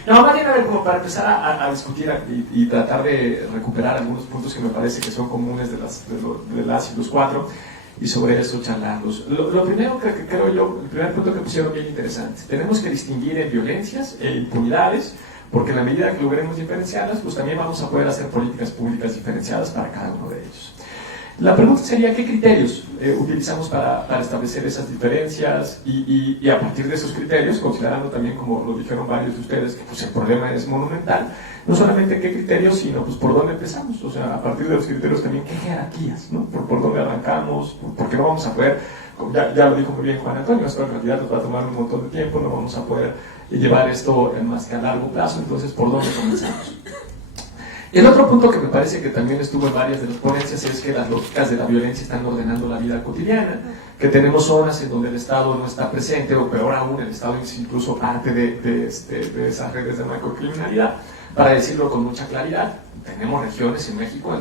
No, más bien a ver, como para empezar a discutir y tratar de recuperar algunos puntos que me parece que son comunes de las y los 4, y sobre eso charlarlos. Lo primero que creo yo, el primer punto que pusieron bien interesante, tenemos que distinguir en violencias e impunidades, porque en la medida que logremos diferenciarlas, pues también vamos a poder hacer políticas públicas diferenciadas para cada uno de ellos. La pregunta sería, ¿qué criterios utilizamos para establecer esas diferencias? Y a partir de esos criterios, considerando también, como lo dijeron varios de ustedes, que pues el problema es monumental, no solamente qué criterios, sino pues por dónde empezamos. O sea, a partir de los criterios también, qué jerarquías, ¿no? Por dónde arrancamos, porque no vamos a poder, ya lo dijo muy bien Juan Antonio, esto en realidad nos va a tomar un montón de tiempo, no vamos a poder llevar esto más que a largo plazo, entonces, ¿por dónde comenzamos? El otro punto que me parece que también estuvo en varias de las ponencias es que las lógicas de la violencia están ordenando la vida cotidiana, que tenemos zonas en donde el Estado no está presente, o peor aún, el Estado es incluso parte de esas redes de macrocriminalidad. Para decirlo con mucha claridad, tenemos regiones en México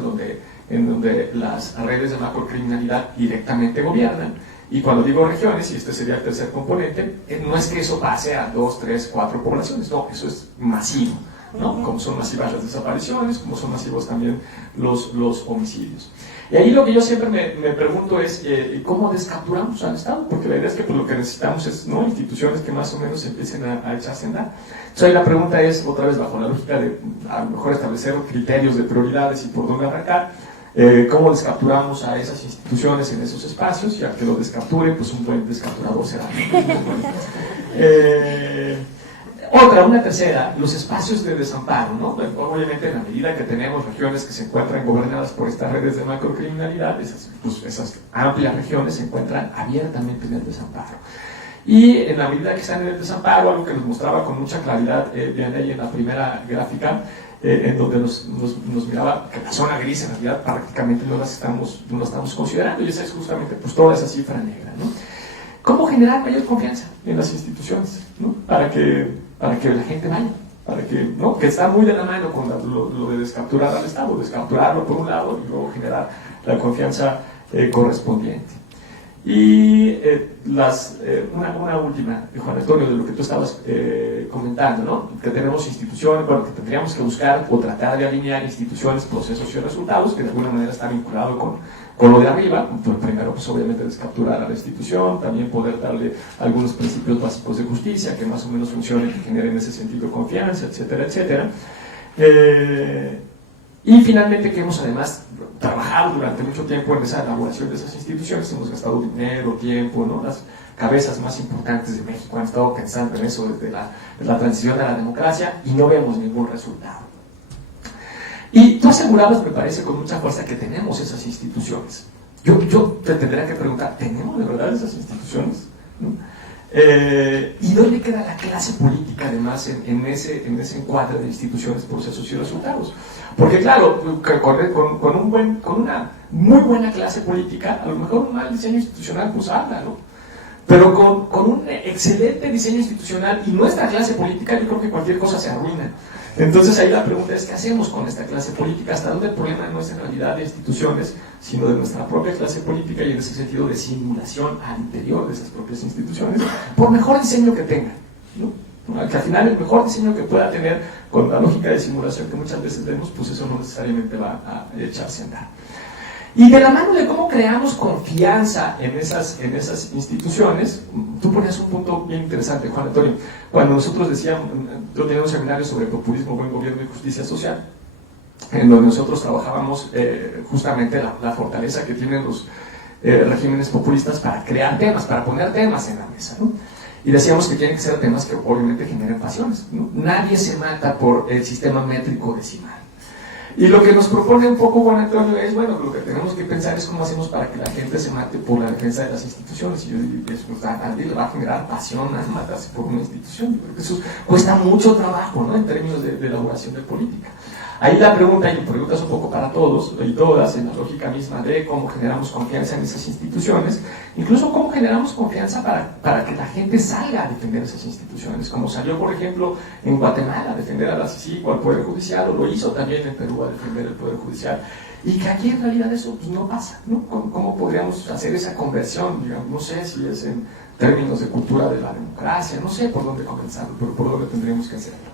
en donde las redes de macrocriminalidad directamente gobiernan, y cuando digo regiones, y este sería el tercer componente, no es que eso pase a 2, 3, 4 poblaciones, no, eso es masivo, ¿no? Como son masivas las desapariciones, como son masivos también los homicidios. Y ahí lo que yo siempre me pregunto es, ¿cómo descapturamos al Estado? Porque la idea es que pues, lo que necesitamos es, ¿no?, instituciones que más o menos empiecen a echarse a andar. Entonces ahí la pregunta es, otra vez bajo la lógica de a lo mejor establecer criterios de prioridades y por dónde arrancar, ¿cómo descapturamos a esas instituciones en esos espacios? Y al que lo descapture, pues un buen descapturador será. Una tercera, los espacios de desamparo, ¿no? Obviamente, en la medida que tenemos regiones que se encuentran gobernadas por estas redes de macrocriminalidad, esas amplias regiones se encuentran abiertamente en el desamparo. Y en la medida que están en el desamparo, algo que nos mostraba con mucha claridad Vianney en la primera gráfica, en donde nos miraba que la zona gris en realidad prácticamente no la estamos considerando, y esa es justamente pues toda esa cifra negra, ¿no? ¿Cómo generar mayor confianza en las instituciones, ¿no? para que la gente vaya, ¿no? Que está muy de la mano con lo de descapturar al Estado, descapturarlo por un lado y luego generar la confianza correspondiente. Y una última, Juan Antonio, de lo que tú estabas comentando, ¿no? Que tenemos instituciones, bueno, que tendríamos que buscar o tratar de alinear instituciones, procesos y resultados, que de alguna manera está vinculado con lo de arriba. Entonces, primero, pues obviamente descapturar a la institución, también poder darle algunos principios básicos de justicia que más o menos funcionen, que generen en ese sentido confianza, etcétera, etcétera. Y finalmente que hemos además trabajado durante mucho tiempo en esa elaboración de esas instituciones, hemos gastado dinero, tiempo, ¿no? Las cabezas más importantes de México han estado pensando en eso desde la transición a la democracia y no vemos ningún resultado. Y tú asegurabas, me parece, con mucha fuerza que tenemos esas instituciones. Yo te tendría que preguntar, ¿tenemos de verdad esas instituciones? ¿No? ¿Y dónde queda la clase política, además, en ese encuadre de instituciones, procesos y resultados? Porque, claro, con una muy buena clase política, a lo mejor un mal diseño institucional, pues habla, ¿no? Pero con un excelente diseño institucional y nuestra clase política, yo creo que cualquier cosa se arruina. Entonces ahí la pregunta es, ¿qué hacemos con esta clase política? ¿Hasta dónde el problema no es en realidad de instituciones, sino de nuestra propia clase política, y en ese sentido de simulación al interior de esas propias instituciones, por mejor diseño que tengan, ¿no? Que al final el mejor diseño que pueda tener, con la lógica de simulación que muchas veces vemos, pues eso no necesariamente va a echarse a andar. Y de la mano de cómo creamos confianza en esas instituciones, tú ponías un punto bien interesante, Juan Antonio. Cuando nosotros decíamos, yo tenía un seminario sobre populismo, buen gobierno y justicia social, en donde nosotros trabajábamos justamente la fortaleza que tienen los regímenes populistas para crear temas, para poner temas en la mesa, ¿no? Y decíamos que tienen que ser temas que obviamente generen pasiones, ¿no? Nadie se mata por el sistema métrico decimal. Y lo que nos propone un poco Juan Antonio es, bueno, lo que tenemos que pensar es cómo hacemos para que la gente se mate por la defensa de las instituciones. Y yo digo, eso a nadie le va a generar pasión a matarse por una institución. Yo creo que eso cuesta mucho trabajo, ¿no? En términos de elaboración de política. Ahí la pregunta, y preguntas un poco para todos y todas, en la lógica misma de cómo generamos confianza en esas instituciones, incluso cómo generamos confianza para que la gente salga a defender esas instituciones, como salió, por ejemplo, en Guatemala a defender a la CICIG o al Poder Judicial, o lo hizo también en Perú a defender el Poder Judicial, y que aquí en realidad eso pues, no pasa, ¿no? ¿Cómo podríamos hacer esa conversión? Digamos, no sé si es en términos de cultura de la democracia, no sé por dónde comenzar, pero por dónde tendríamos que hacerlo.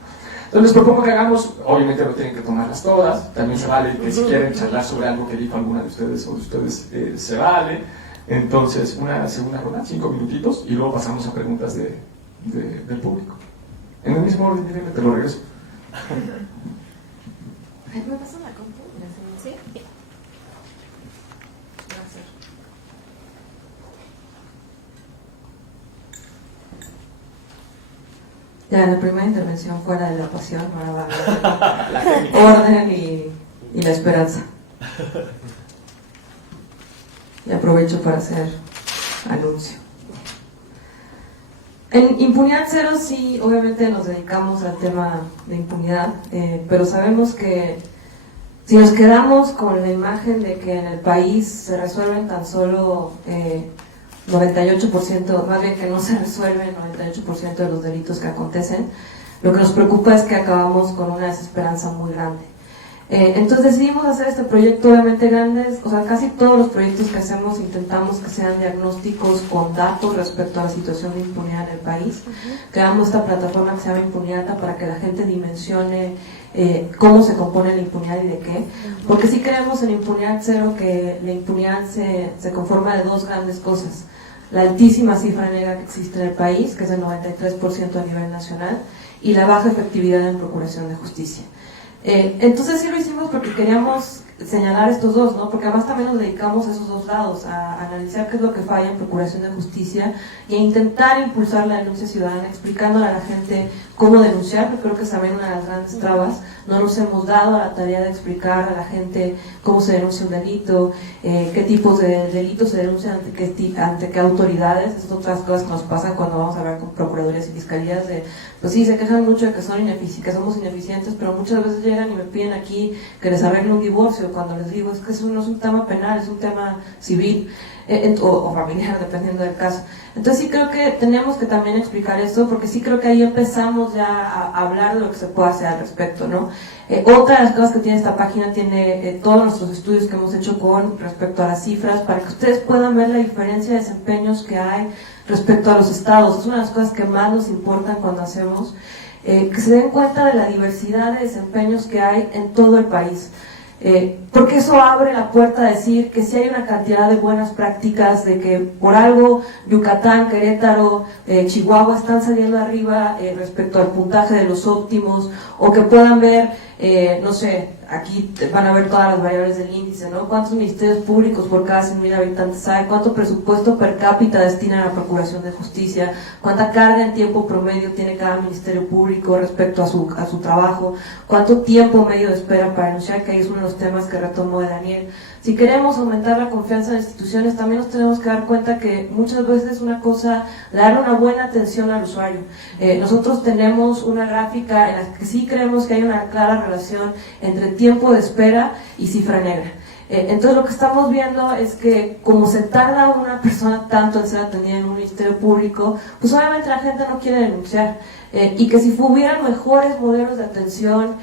Entonces les propongo que hagamos, obviamente no tienen que tomarlas todas, también se vale que si quieren charlar sobre algo que dijo alguna de ustedes o de ustedes, se vale. Entonces una segunda ronda, 5 minutitos, y luego pasamos a preguntas del público. En el mismo orden, te lo regreso. ¿Me pasó la compu? ¿Sí? Gracias. Ya, la primera intervención fuera de la pasión, ahora va a haber orden y la esperanza. Y aprovecho para hacer anuncio. En Impunidad Cero sí, obviamente nos dedicamos al tema de impunidad, pero sabemos que si nos quedamos con la imagen de que en el país se resuelven tan solo 98%, más bien que no se resuelven 98% de los delitos que acontecen, lo que nos preocupa es que acabamos con una desesperanza muy grande. Entonces decidimos hacer este proyecto obviamente grande, o sea, casi todos los proyectos que hacemos intentamos que sean diagnósticos con datos respecto a la situación de impunidad en el país. Creamos esta plataforma que se llama Impuniata para que la gente dimensione cómo se compone la impunidad y de qué, porque sí creemos en Impunidad Cero que la impunidad se conforma de dos grandes cosas: la altísima cifra negra que existe en el país, que es del 93% a nivel nacional, y la baja efectividad en procuración de justicia. Entonces sí lo hicimos porque queríamos señalar estos dos, ¿no? Porque además también nos dedicamos a esos dos lados, a analizar qué es lo que falla en procuración de justicia y a intentar impulsar la denuncia ciudadana, explicándole a la gente cómo denunciar, porque creo que es también una de las grandes trabas. No nos hemos dado a la tarea de explicar a la gente cómo se denuncia un delito, qué tipos de delitos se denuncian ante qué autoridades. Estas son otras cosas que nos pasan cuando vamos a hablar con procuradurías y fiscalías, pues sí, se quejan mucho de que somos ineficientes, pero muchas veces llegan y me piden aquí que les arregle un divorcio, cuando les digo es que eso no es un tema penal, es un tema civil o familiar, dependiendo del caso. Entonces sí creo que tenemos que también explicar esto, porque sí creo que ahí empezamos ya a hablar de lo que se puede hacer al respecto, ¿no? Otra de las cosas que tiene esta página tiene todos nuestros estudios que hemos hecho con respecto a las cifras, para que ustedes puedan ver la diferencia de desempeños que hay respecto a los estados. Es una de las cosas que más nos importan cuando hacemos, que se den cuenta de la diversidad de desempeños que hay en todo el país. Porque eso abre la puerta a decir que si hay una cantidad de buenas prácticas, de que por algo Yucatán, Querétaro, Chihuahua están saliendo arriba respecto al puntaje de los óptimos, o que puedan ver, no sé, aquí van a ver todas las variables del índice, ¿no? ¿Cuántos ministerios públicos por cada 100.000 habitantes hay? ¿Cuánto presupuesto per cápita destina a la procuración de justicia? ¿Cuánta carga en tiempo promedio tiene cada ministerio público respecto a su trabajo? ¿Cuánto tiempo medio de espera para denunciar? Que ahí es uno de los temas que retomó de Daniel. Si queremos aumentar la confianza en las instituciones, también nos tenemos que dar cuenta que muchas veces es una cosa dar una buena atención al usuario. Nosotros tenemos una gráfica en la que sí creemos que hay una clara relación entre tiempo de espera y cifra negra. Entonces lo que estamos viendo es que como se tarda una persona tanto en ser atendida en un ministerio público, pues obviamente la gente no quiere denunciar. Y que si hubieran mejores modelos de atención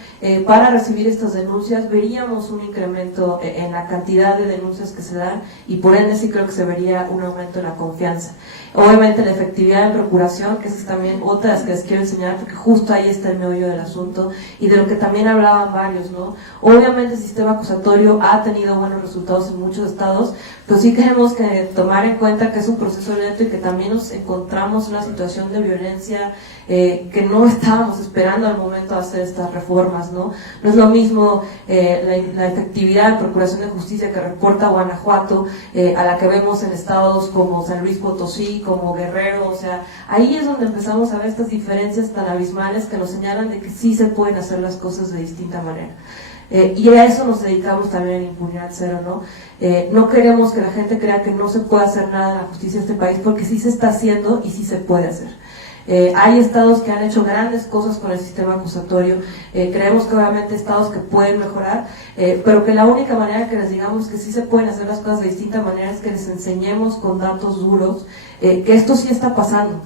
para recibir estas denuncias, veríamos un incremento en la cantidad de denuncias que se dan, y por ende sí creo que se vería un aumento en la confianza. Obviamente la efectividad en procuración, que es también otra de las que les quiero enseñar, porque justo ahí está el meollo del asunto y de lo que también hablaban varios, ¿no? Obviamente el sistema acusatorio ha tenido buenos resultados en muchos estados, pero sí tenemos que tomar en cuenta que es un proceso lento y que también nos encontramos en una situación de violencia que no estábamos esperando al momento de hacer estas reformas, ¿no? No es lo mismo la efectividad de procuración de justicia que reporta Guanajuato a la que vemos en estados como San Luis Potosí, como Guerrero. O sea, ahí es donde empezamos a ver estas diferencias tan abismales que nos señalan de que sí se pueden hacer las cosas de distinta manera. Y a eso nos dedicamos también en Impunidad Cero, ¿no? No queremos que la gente crea que no se puede hacer nada en la justicia de este país, porque sí se está haciendo y sí se puede hacer. Hay estados que han hecho grandes cosas con el sistema acusatorio. Creemos que obviamente estados que pueden mejorar, pero que la única manera que les digamos que sí se pueden hacer las cosas de distinta manera es que les enseñemos con datos duros que esto sí está pasando.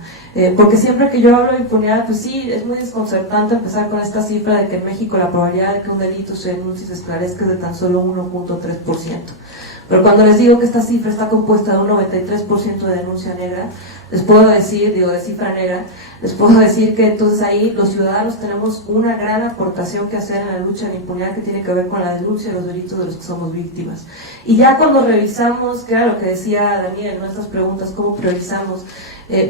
Porque siempre que yo hablo de impunidad, pues sí, es muy desconcertante empezar con esta cifra de que en México la probabilidad de que un delito se denuncie y se esclarezca es de tan solo 1.3%. Pero cuando les digo que esta cifra está compuesta de un 93% de denuncia negra, les puedo decir, de cifra negra, les puedo decir que entonces ahí los ciudadanos tenemos una gran aportación que hacer en la lucha de la impunidad, que tiene que ver con la denuncia de los delitos de los que somos víctimas. Y ya cuando revisamos, claro, lo que decía Daniel, nuestras preguntas, ¿cómo priorizamos?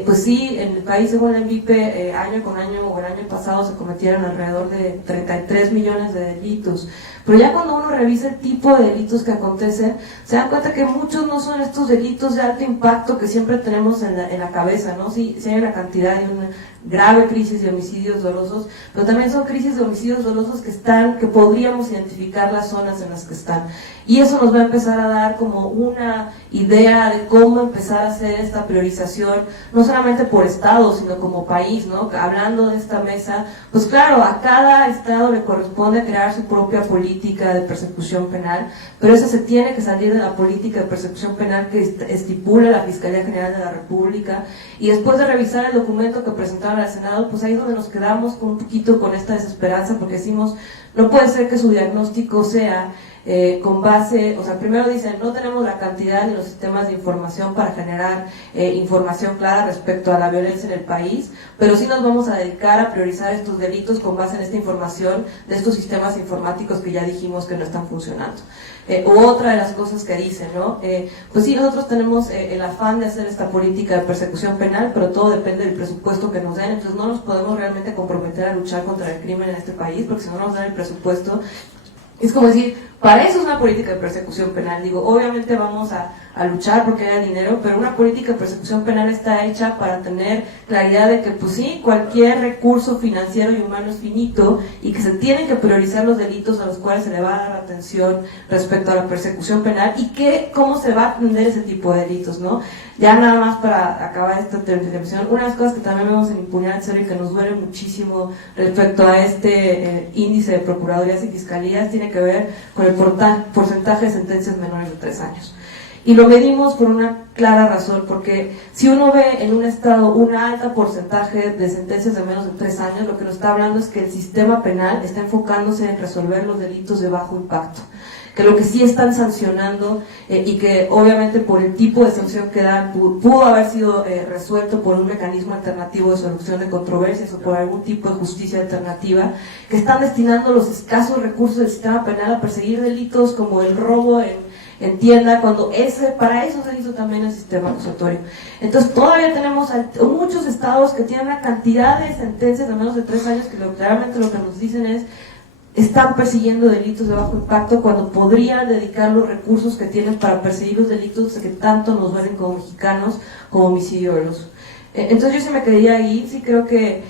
Pues sí, en el país, según el MIPE, año con año o el año pasado se cometieron alrededor de 33 millones de delitos. Pero ya cuando uno revisa el tipo de delitos que acontecen, se dan cuenta que muchos no son estos delitos de alto impacto que siempre tenemos en la cabeza, ¿no? Sí hay una cantidad de una grave crisis de homicidios dolosos, pero también son crisis de homicidios dolosos que podríamos identificar las zonas en las que están. Y eso nos va a empezar a dar como una idea de cómo empezar a hacer esta priorización, no solamente por estado, sino como país, ¿no? Hablando de esta mesa, pues claro, a cada estado le corresponde crear su propia política política de persecución penal, pero eso se tiene que salir de la política de persecución penal que estipula la Fiscalía General de la República, y después de revisar el documento que presentaron al Senado, pues ahí es donde nos quedamos con un poquito con esta desesperanza, porque decimos, no puede ser que su diagnóstico sea con base, o sea, primero dicen, no tenemos la cantidad de los sistemas de información para generar información clara respecto a la violencia en el país, pero sí nos vamos a dedicar a priorizar estos delitos con base en esta información de estos sistemas informáticos que ya dijimos que no están funcionando. Otra de las cosas que dicen, ¿no? Pues sí, nosotros tenemos el afán de hacer esta política de persecución penal, pero todo depende del presupuesto que nos den, entonces no nos podemos realmente comprometer a luchar contra el crimen en este país, porque si no nos dan el presupuesto, es como decir, para eso es una política de persecución penal. Digo, obviamente vamos a luchar porque haya dinero, pero una política de persecución penal está hecha para tener claridad de que, pues sí, cualquier recurso financiero y humano es finito y que se tienen que priorizar los delitos a los cuales se le va a dar atención respecto a la persecución penal y cómo se va a atender ese tipo de delitos, ¿no? Ya nada más para acabar esta intervención, una de las cosas que también vemos en Impunidad Cero y que nos duele muchísimo respecto a este índice de procuradurías y fiscalías tiene que ver con el porcentaje de sentencias menores de 3 años. Y lo medimos por una clara razón, porque si uno ve en un estado un alto porcentaje de sentencias de menos de 3 años, lo que nos está hablando es que el sistema penal está enfocándose en resolver los delitos de bajo impacto, que lo que sí están sancionando y que obviamente por el tipo de sanción que dan pudo haber sido resuelto por un mecanismo alternativo de solución de controversias o por algún tipo de justicia alternativa, que están destinando los escasos recursos del sistema penal a perseguir delitos como el robo en tienda, cuando para eso se hizo también el sistema acusatorio. Entonces todavía tenemos muchos estados que tienen una cantidad de sentencias de menos de 3 años que realmente lo que nos dicen es están persiguiendo delitos de bajo impacto cuando podrían dedicar los recursos que tienen para perseguir los delitos que tanto nos duelen como mexicanos, como homicidio doloso. Entonces yo sí me quedaría ahí, sí creo que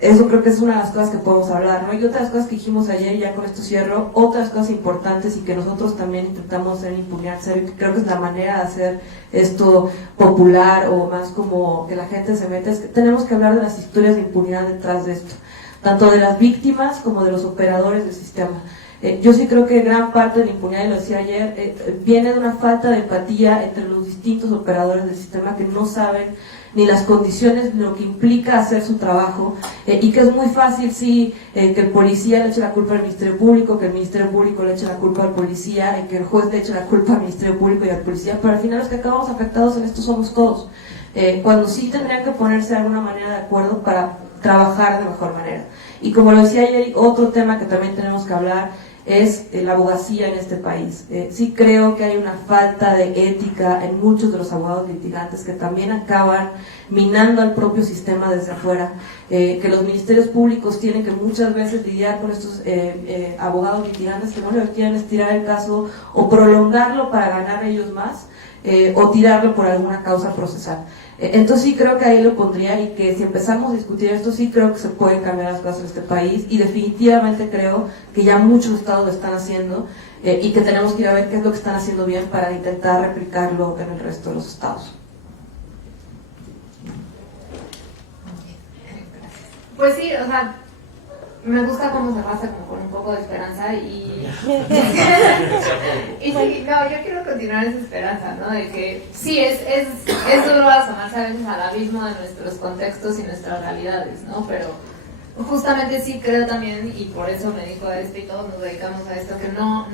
eso creo que es una de las cosas que podemos hablar, ¿no? Y otras cosas que dijimos ayer, y ya con esto cierro, otras cosas importantes y que nosotros también intentamos hacer en Impunidad Cero, y que creo que es la manera de hacer esto popular o más como que la gente se meta, es que tenemos que hablar de las historias de impunidad detrás de esto, tanto de las víctimas como de los operadores del sistema. Yo sí creo que gran parte de la impunidad, y lo decía ayer, viene de una falta de empatía entre los distintos operadores del sistema que no saben ni las condiciones, ni lo que implica hacer su trabajo, y que es muy fácil, sí, que el policía le eche la culpa al Ministerio Público, que el Ministerio Público le eche la culpa al policía, y que el juez le eche la culpa al Ministerio Público y al policía, pero al final los que acabamos afectados en esto somos todos, cuando sí tendrían que ponerse de alguna manera de acuerdo para trabajar de mejor manera. Y como lo decía ayer, otro tema que también tenemos que hablar es la abogacía en este país. Sí creo que hay una falta de ética en muchos de los abogados litigantes que también acaban minando al propio sistema desde afuera, que los ministerios públicos tienen que muchas veces lidiar con estos abogados litigantes que no le quieren estirar el caso o prolongarlo para ganar ellos más, o tirarlo por alguna causa procesal. Entonces sí creo que ahí lo pondría, y que si empezamos a discutir esto, sí creo que se pueden cambiar las cosas en este país, y definitivamente creo que ya muchos estados lo están haciendo, y que tenemos que ir a ver qué es lo que están haciendo bien para intentar replicarlo en el resto de los estados. Pues sí, o sea, me gusta cómo se basa como con un poco de esperanza y sí, no, yo quiero continuar esa esperanza, ¿no? De que sí, es duro asomarse a veces al abismo de nuestros contextos y nuestras realidades, ¿no? Pero justamente sí creo también, y por eso me dedico a esto y todos nos dedicamos a esto, que no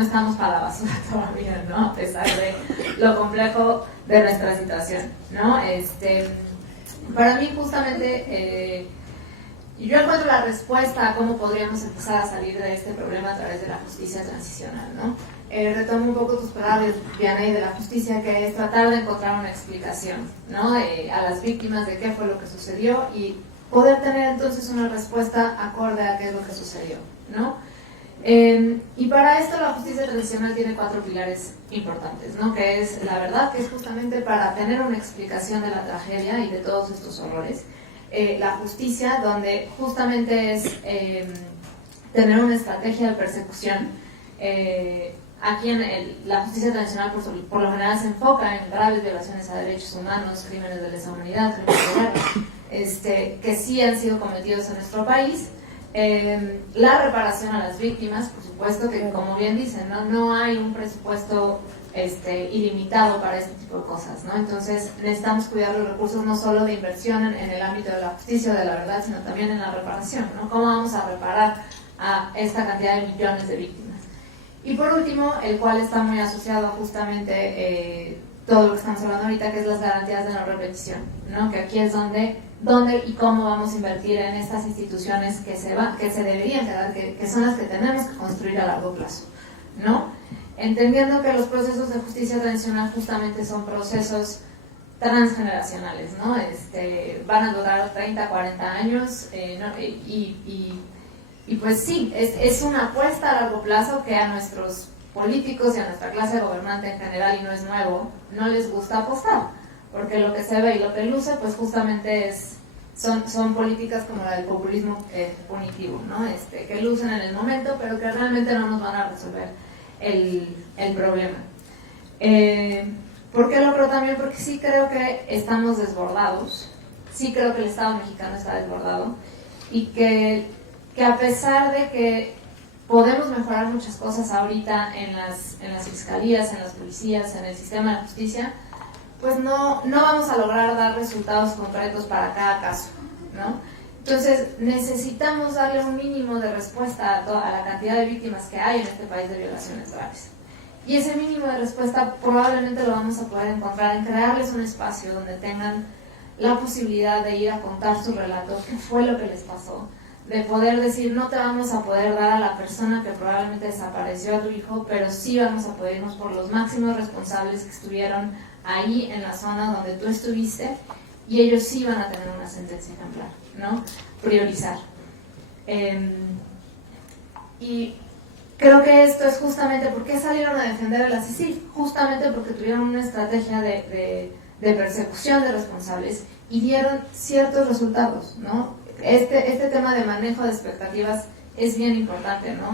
estamos para la basura todavía, ¿no? A pesar de lo complejo de nuestra situación, ¿no? Para mí justamente yo encuentro la respuesta a cómo podríamos empezar a salir de este problema a través de la justicia transicional, ¿no? Retomo un poco tus palabras, Vianey, de la justicia, que es tratar de encontrar una explicación, ¿no? A las víctimas de qué fue lo que sucedió y poder tener entonces una respuesta acorde a qué es lo que sucedió, ¿no? Y para esto la justicia transicional tiene 4 pilares importantes, ¿no? Que es la verdad, que es justamente para tener una explicación de la tragedia y de todos estos horrores. La justicia, donde justamente es tener una estrategia de persecución. Aquí la justicia transicional por lo general se enfoca en graves violaciones a derechos humanos, crímenes de lesa humanidad, crímenes de guerra, que sí han sido cometidos en nuestro país, La reparación a las víctimas, por supuesto que, como bien dicen, no hay un presupuesto ilimitado para este tipo de cosas, ¿no? Entonces necesitamos cuidar los recursos no solo de inversión en el ámbito de la justicia o de la verdad, sino también en la reparación, ¿no? ¿Cómo vamos a reparar a esta cantidad de millones de víctimas? Y por último, el cual está muy asociado justamente todo lo que estamos hablando ahorita, que es las garantías de no repetición, ¿no? Que aquí es donde y cómo vamos a invertir en estas instituciones que se deberían quedar, que son las que tenemos que construir a largo plazo, ¿no? Entendiendo que los procesos de justicia transicional justamente son procesos transgeneracionales, ¿no? Van a durar 30, 40 años, ¿no? Y pues sí, es una apuesta a largo plazo que a nuestros políticos y a nuestra clase gobernante en general, y no es nuevo, no les gusta apostar, porque lo que se ve y lo que luce, pues justamente son políticas como la del populismo punitivo, ¿no? Que lucen en el momento, pero que realmente no nos van a resolver el problema. ¿Por qué lo creo también? Porque sí creo que estamos desbordados, sí creo que el Estado mexicano está desbordado, y que a pesar de que podemos mejorar muchas cosas ahorita en las fiscalías, en las policías, en el sistema de justicia, pues no vamos a lograr dar resultados concretos para cada caso, ¿no? Entonces necesitamos darle un mínimo de respuesta a la cantidad de víctimas que hay en este país de violaciones graves. Y ese mínimo de respuesta probablemente lo vamos a poder encontrar en crearles un espacio donde tengan la posibilidad de ir a contar su relato, qué fue lo que les pasó, de poder decir, no te vamos a poder dar a la persona que probablemente desapareció a tu hijo, pero sí vamos a poder irnos por los máximos responsables que estuvieron ahí en la zona donde tú estuviste, y ellos sí van a tener una sentencia ejemplar, ¿no? Priorizar. Y creo que esto es justamente por qué salieron a defender a la CICIG, justamente porque tuvieron una estrategia de persecución de responsables y dieron ciertos resultados, ¿no? Este tema de manejo de expectativas es bien importante, ¿no?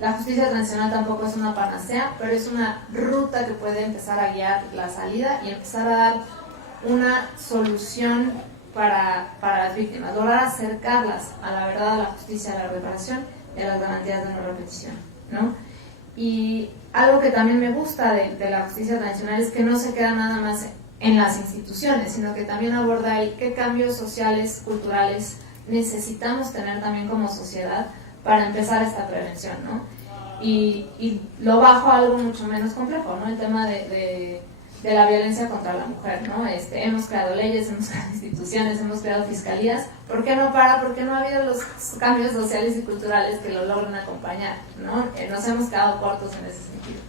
La justicia transicional tampoco es una panacea, pero es una ruta que puede empezar a guiar la salida y empezar a dar una solución para las víctimas, lograr acercarlas a la verdad, a la justicia, a la reparación y a las garantías de no repetición, ¿no? Y algo que también me gusta de la justicia transicional es que no se queda nada más en las instituciones, sino que también aborda ahí qué cambios sociales, culturales necesitamos tener también como sociedad para empezar esta prevención, ¿no? Y lo bajo a algo mucho menos complejo, ¿no? El tema de la violencia contra la mujer, ¿no? Hemos creado leyes, hemos creado instituciones, hemos creado fiscalías. ¿Por qué no para? Porque no ha habido los cambios sociales y culturales que lo logren acompañar, ¿no? Nos hemos quedado cortos en ese sentido,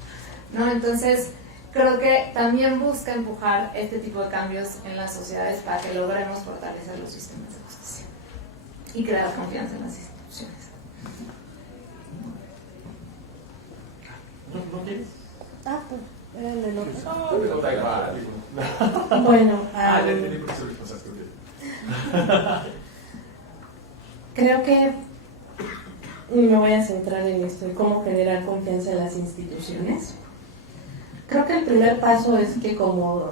¿no? Entonces, creo que también busca empujar este tipo de cambios en las sociedades para que logremos fortalecer los sistemas de justicia y crear confianza en las instituciones. ¿No quieres? Pues, era el otro. No, Bueno, ya entendí por qué se lo pasaste. creo que me voy a centrar en esto, en cómo generar confianza en las instituciones. Creo que el primer paso es que como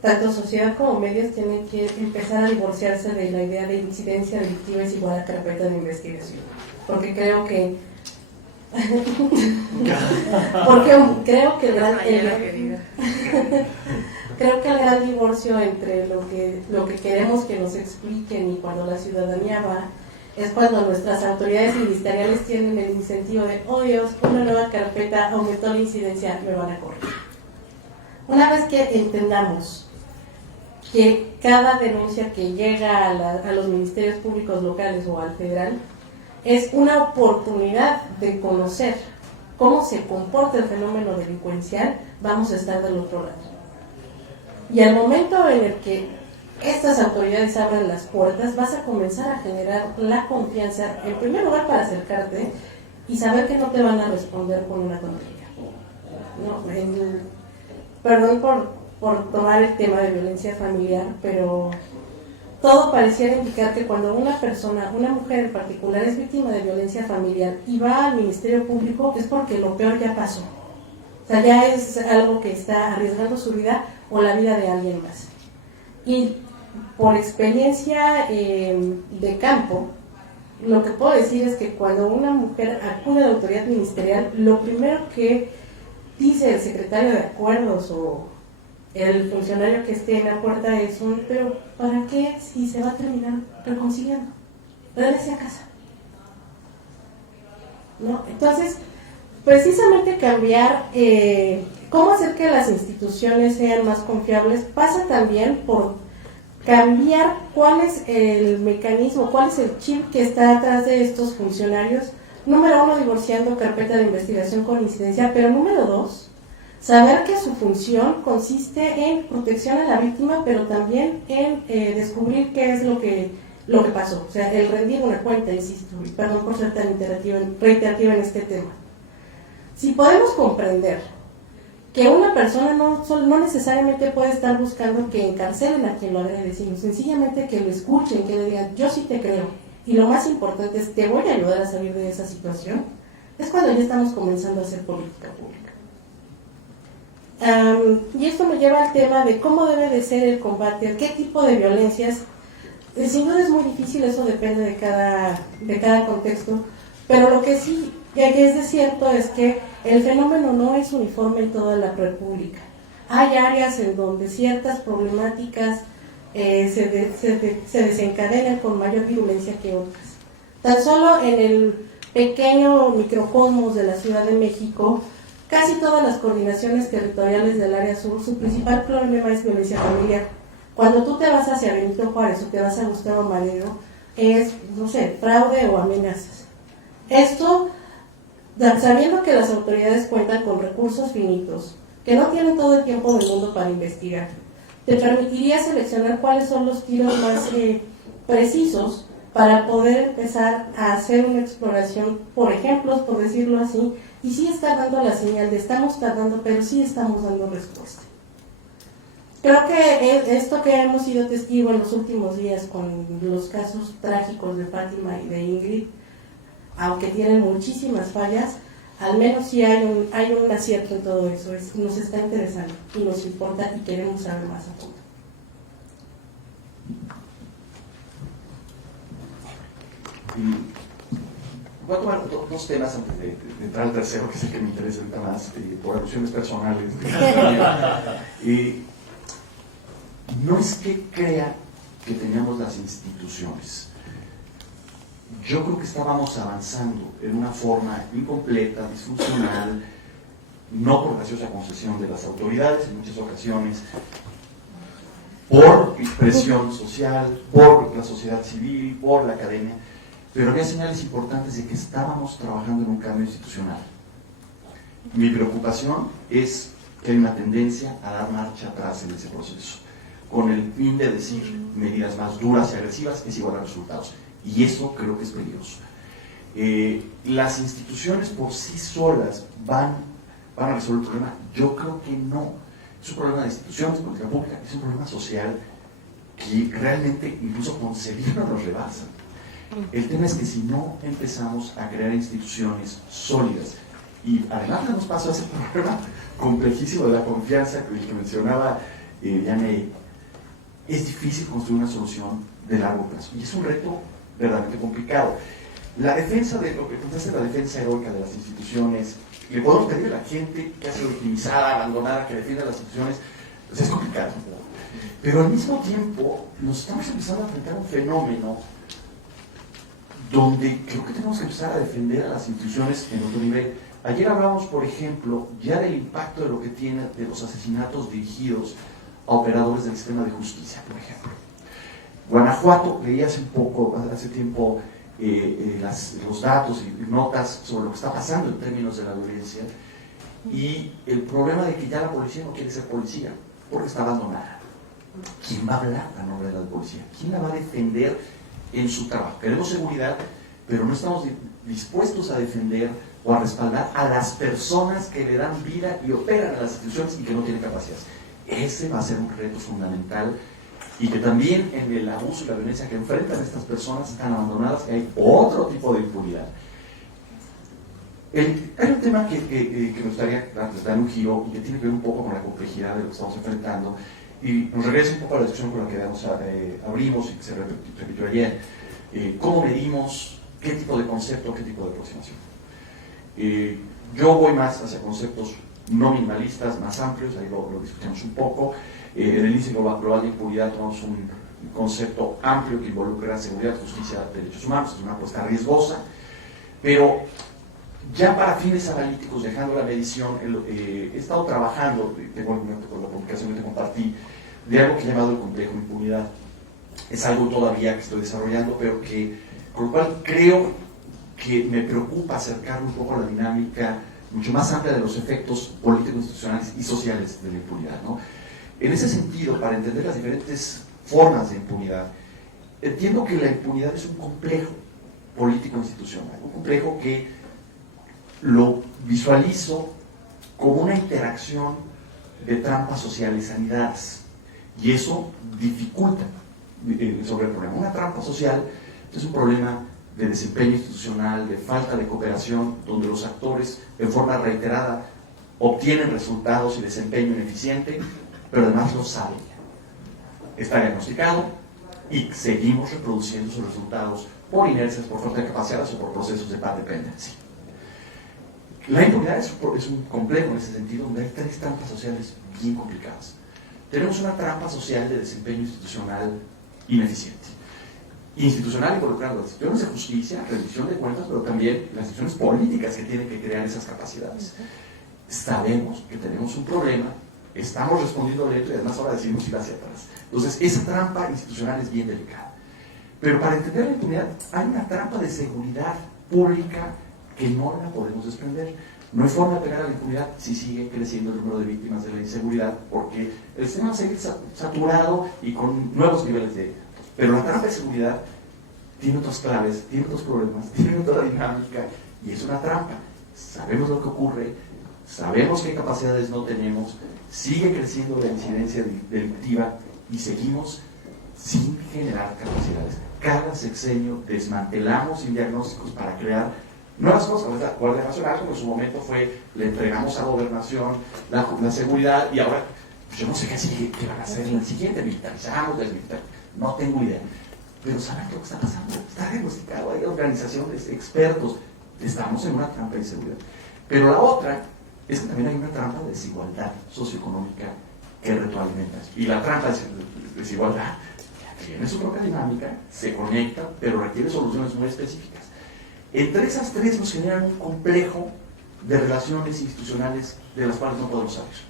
tanto sociedad como medios tienen que empezar a divorciarse de la idea de incidencia delictiva es igual a carpeta de investigación. Porque creo que creo que el gran divorcio entre lo que queremos que nos expliquen y cuando la ciudadanía va es cuando nuestras autoridades ministeriales tienen el incentivo de, oh Dios, una nueva carpeta aumentó la incidencia, me van a correr. Una vez que entendamos que cada denuncia que llega a los ministerios públicos locales o al federal es una oportunidad de conocer cómo se comporta el fenómeno delincuencial, vamos a estar del otro lado. Y al momento en el que estas autoridades abran las puertas, vas a comenzar a generar la confianza, en primer lugar para acercarte y saber que no te van a responder con una tontería. No, perdón por tomar el tema de violencia familiar, pero todo pareciera indicar que cuando una persona, una mujer en particular, es víctima de violencia familiar y va al Ministerio Público es porque lo peor ya pasó. O sea, ya es algo que está arriesgando su vida o la vida de alguien más. Y por experiencia de campo, lo que puedo decir es que cuando una mujer acude a la autoridad ministerial, lo primero que dice el secretario de acuerdos o el funcionario que esté en la puerta es pero ¿para qué si se va a terminar reconciliando? Regrese a casa. ¿No? Entonces, precisamente cambiar, cómo hacer que las instituciones sean más confiables, pasa también por cambiar cuál es el mecanismo, cuál es el chip que está atrás de estos funcionarios. Número 1, divorciando carpeta de investigación con incidencia, pero número 2, saber que su función consiste en protección a la víctima, pero también en descubrir qué es lo que pasó, o sea, el rendir una cuenta, insisto, y perdón por ser tan reiterativa en este tema. Si podemos comprender que una persona no necesariamente puede estar buscando que encarcelen a quien lo agrede, sino sencillamente que lo escuchen, que le digan, yo sí te creo, y lo más importante es, te voy a ayudar a salir de esa situación, es cuando ya estamos comenzando a hacer política pública. Y esto me lleva al tema de cómo debe de ser el combate, qué tipo de violencias. Sin duda es muy difícil, eso depende de cada contexto, pero lo que sí es de cierto es que el fenómeno no es uniforme en toda la República. Hay áreas en donde ciertas problemáticas se desencadenan con mayor virulencia que otras. Tan solo en el pequeño microcosmos de la Ciudad de México, casi todas las coordinaciones territoriales del área sur, su principal problema es violencia familiar. Cuando tú te vas hacia Benito Juárez o te vas a Gustavo Madero, es, no sé, fraude o amenazas. Esto, sabiendo que las autoridades cuentan con recursos finitos, que no tienen todo el tiempo del mundo para investigar, te permitiría seleccionar cuáles son los tiros más precisos para poder empezar a hacer una exploración por ejemplos, por decirlo así, y sí está dando la señal de estamos tardando, pero sí estamos dando respuesta. Creo que esto que hemos sido testigos en los últimos días con los casos trágicos de Fátima y de Ingrid, aunque tienen muchísimas fallas, al menos sí hay un acierto en todo eso. Nos está interesando y nos importa y queremos saber más a fondo. Voy a tomar dos temas antes de entrar al tercero, que es el que me interesa ahorita más, por alusiones personales. No es que crea que teníamos las instituciones. Yo creo que estábamos avanzando en una forma incompleta, disfuncional, no por graciosa concesión de las autoridades en muchas ocasiones, por presión social, por la sociedad civil, por la academia, pero había señales importantes de que estábamos trabajando en un cambio institucional. Mi preocupación es que hay una tendencia a dar marcha atrás en ese proceso, con el fin de decir medidas más duras y agresivas es igual a resultados. Y eso creo que es peligroso. ¿Las instituciones por sí solas van a resolver el problema? Yo creo que no. Es un problema de instituciones, de política pública, es un problema social que realmente incluso concebirlo nos rebasa. El tema es que si no empezamos a crear instituciones sólidas, y además nos pasó ese problema complejísimo de la confianza que mencionaba Yanei, es difícil construir una solución de largo plazo. Y es un reto verdaderamente complicado. La defensa de lo que contaste, la defensa heroica de las instituciones, le podemos pedir a la gente que ha sido victimizada, abandonada, que defienda las instituciones, pues es complicado. Pero al mismo tiempo nos estamos empezando a enfrentar a un fenómeno donde creo que tenemos que empezar a defender a las instituciones en otro nivel. Ayer hablábamos, por ejemplo, ya del impacto de lo que tiene de los asesinatos dirigidos a operadores del sistema de justicia, por ejemplo. Guanajuato, leí hace tiempo los datos y notas sobre lo que está pasando en términos de la violencia y el problema de que ya la policía no quiere ser policía porque está abandonada. ¿Quién va a hablar a nombre de la policía? ¿Quién la va a defender en su trabajo? Queremos seguridad, pero no estamos dispuestos a defender o a respaldar a las personas que le dan vida y operan a las instituciones y que no tienen capacidades. Ese va a ser un reto fundamental y que también en el abuso y la violencia que enfrentan estas personas están abandonadas, que hay otro tipo de impunidad. Hay un tema que me gustaría dar un giro y que tiene que ver un poco con la complejidad de lo que estamos enfrentando y nos regresa un poco a la discusión con la que abrimos y que se repitió ayer. ¿Cómo medimos qué tipo de concepto, qué tipo de aproximación. Yo voy más hacia conceptos no minimalistas, más amplios, ahí lo discutimos un poco. En el índice global de impunidad tomamos un concepto amplio que involucra seguridad, justicia, derechos humanos, es una apuesta riesgosa, pero ya para fines analíticos, dejando la medición, he estado trabajando, tengo argumento con la publicación que te compartí, de algo que he llamado el complejo de impunidad. Es algo todavía que estoy desarrollando, pero con lo cual creo que me preocupa acercar un poco a la dinámica mucho más amplia de los efectos políticos, institucionales y sociales de la impunidad, ¿no? En ese sentido, para entender las diferentes formas de impunidad, entiendo que la impunidad es un complejo político-institucional, un complejo que lo visualizo como una interacción de trampas sociales anidadas, y eso dificulta sobre el problema. Una trampa social es un problema de desempeño institucional, de falta de cooperación, donde los actores en forma reiterada obtienen resultados y desempeño ineficiente, pero además lo saben. Está diagnosticado y seguimos reproduciendo esos resultados por inercias, por falta de capacidades o por procesos de par dependencia. La impunidad es un complejo en ese sentido, donde hay tres trampas sociales bien complicadas. Tenemos una trampa social de desempeño institucional ineficiente. Institucional involucrando las instituciones de justicia, rendición de cuentas, pero también las instituciones políticas que tienen que crear esas capacidades. Sabemos que tenemos un problema, estamos respondiendo lento y además ahora decimos ir hacia atrás. Entonces, esa trampa institucional es bien delicada. Pero para entender la impunidad, hay una trampa de seguridad pública que no la podemos desprender. No hay forma de pegar a la impunidad si sigue creciendo el número de víctimas de la inseguridad, porque el sistema va a seguir saturado y con nuevos niveles de... Pero la trampa de seguridad tiene otras claves, tiene otros problemas, tiene otra dinámica, y es una trampa. Sabemos lo que ocurre, sabemos qué capacidades no tenemos, sigue creciendo la incidencia delictiva y seguimos sin generar capacidades. Cada sexenio desmantelamos sin diagnósticos para crear nuevas cosas. La Guardia Nacional, como en su momento fue, le entregamos a Gobernación la seguridad, y ahora pues yo no sé qué van a hacer en el siguiente, militarizamos, desmilitarizamos, no tengo idea. Pero ¿saben lo que está pasando? Está diagnosticado, hay organizaciones, expertos, estamos en una trampa de inseguridad. Pero la otra es que también hay una trampa de desigualdad socioeconómica que retroalimenta. Y la trampa de desigualdad tiene su propia dinámica, se conecta, pero requiere soluciones muy específicas. Entre esas tres nos generan un complejo de relaciones institucionales de las cuales no podemos salir.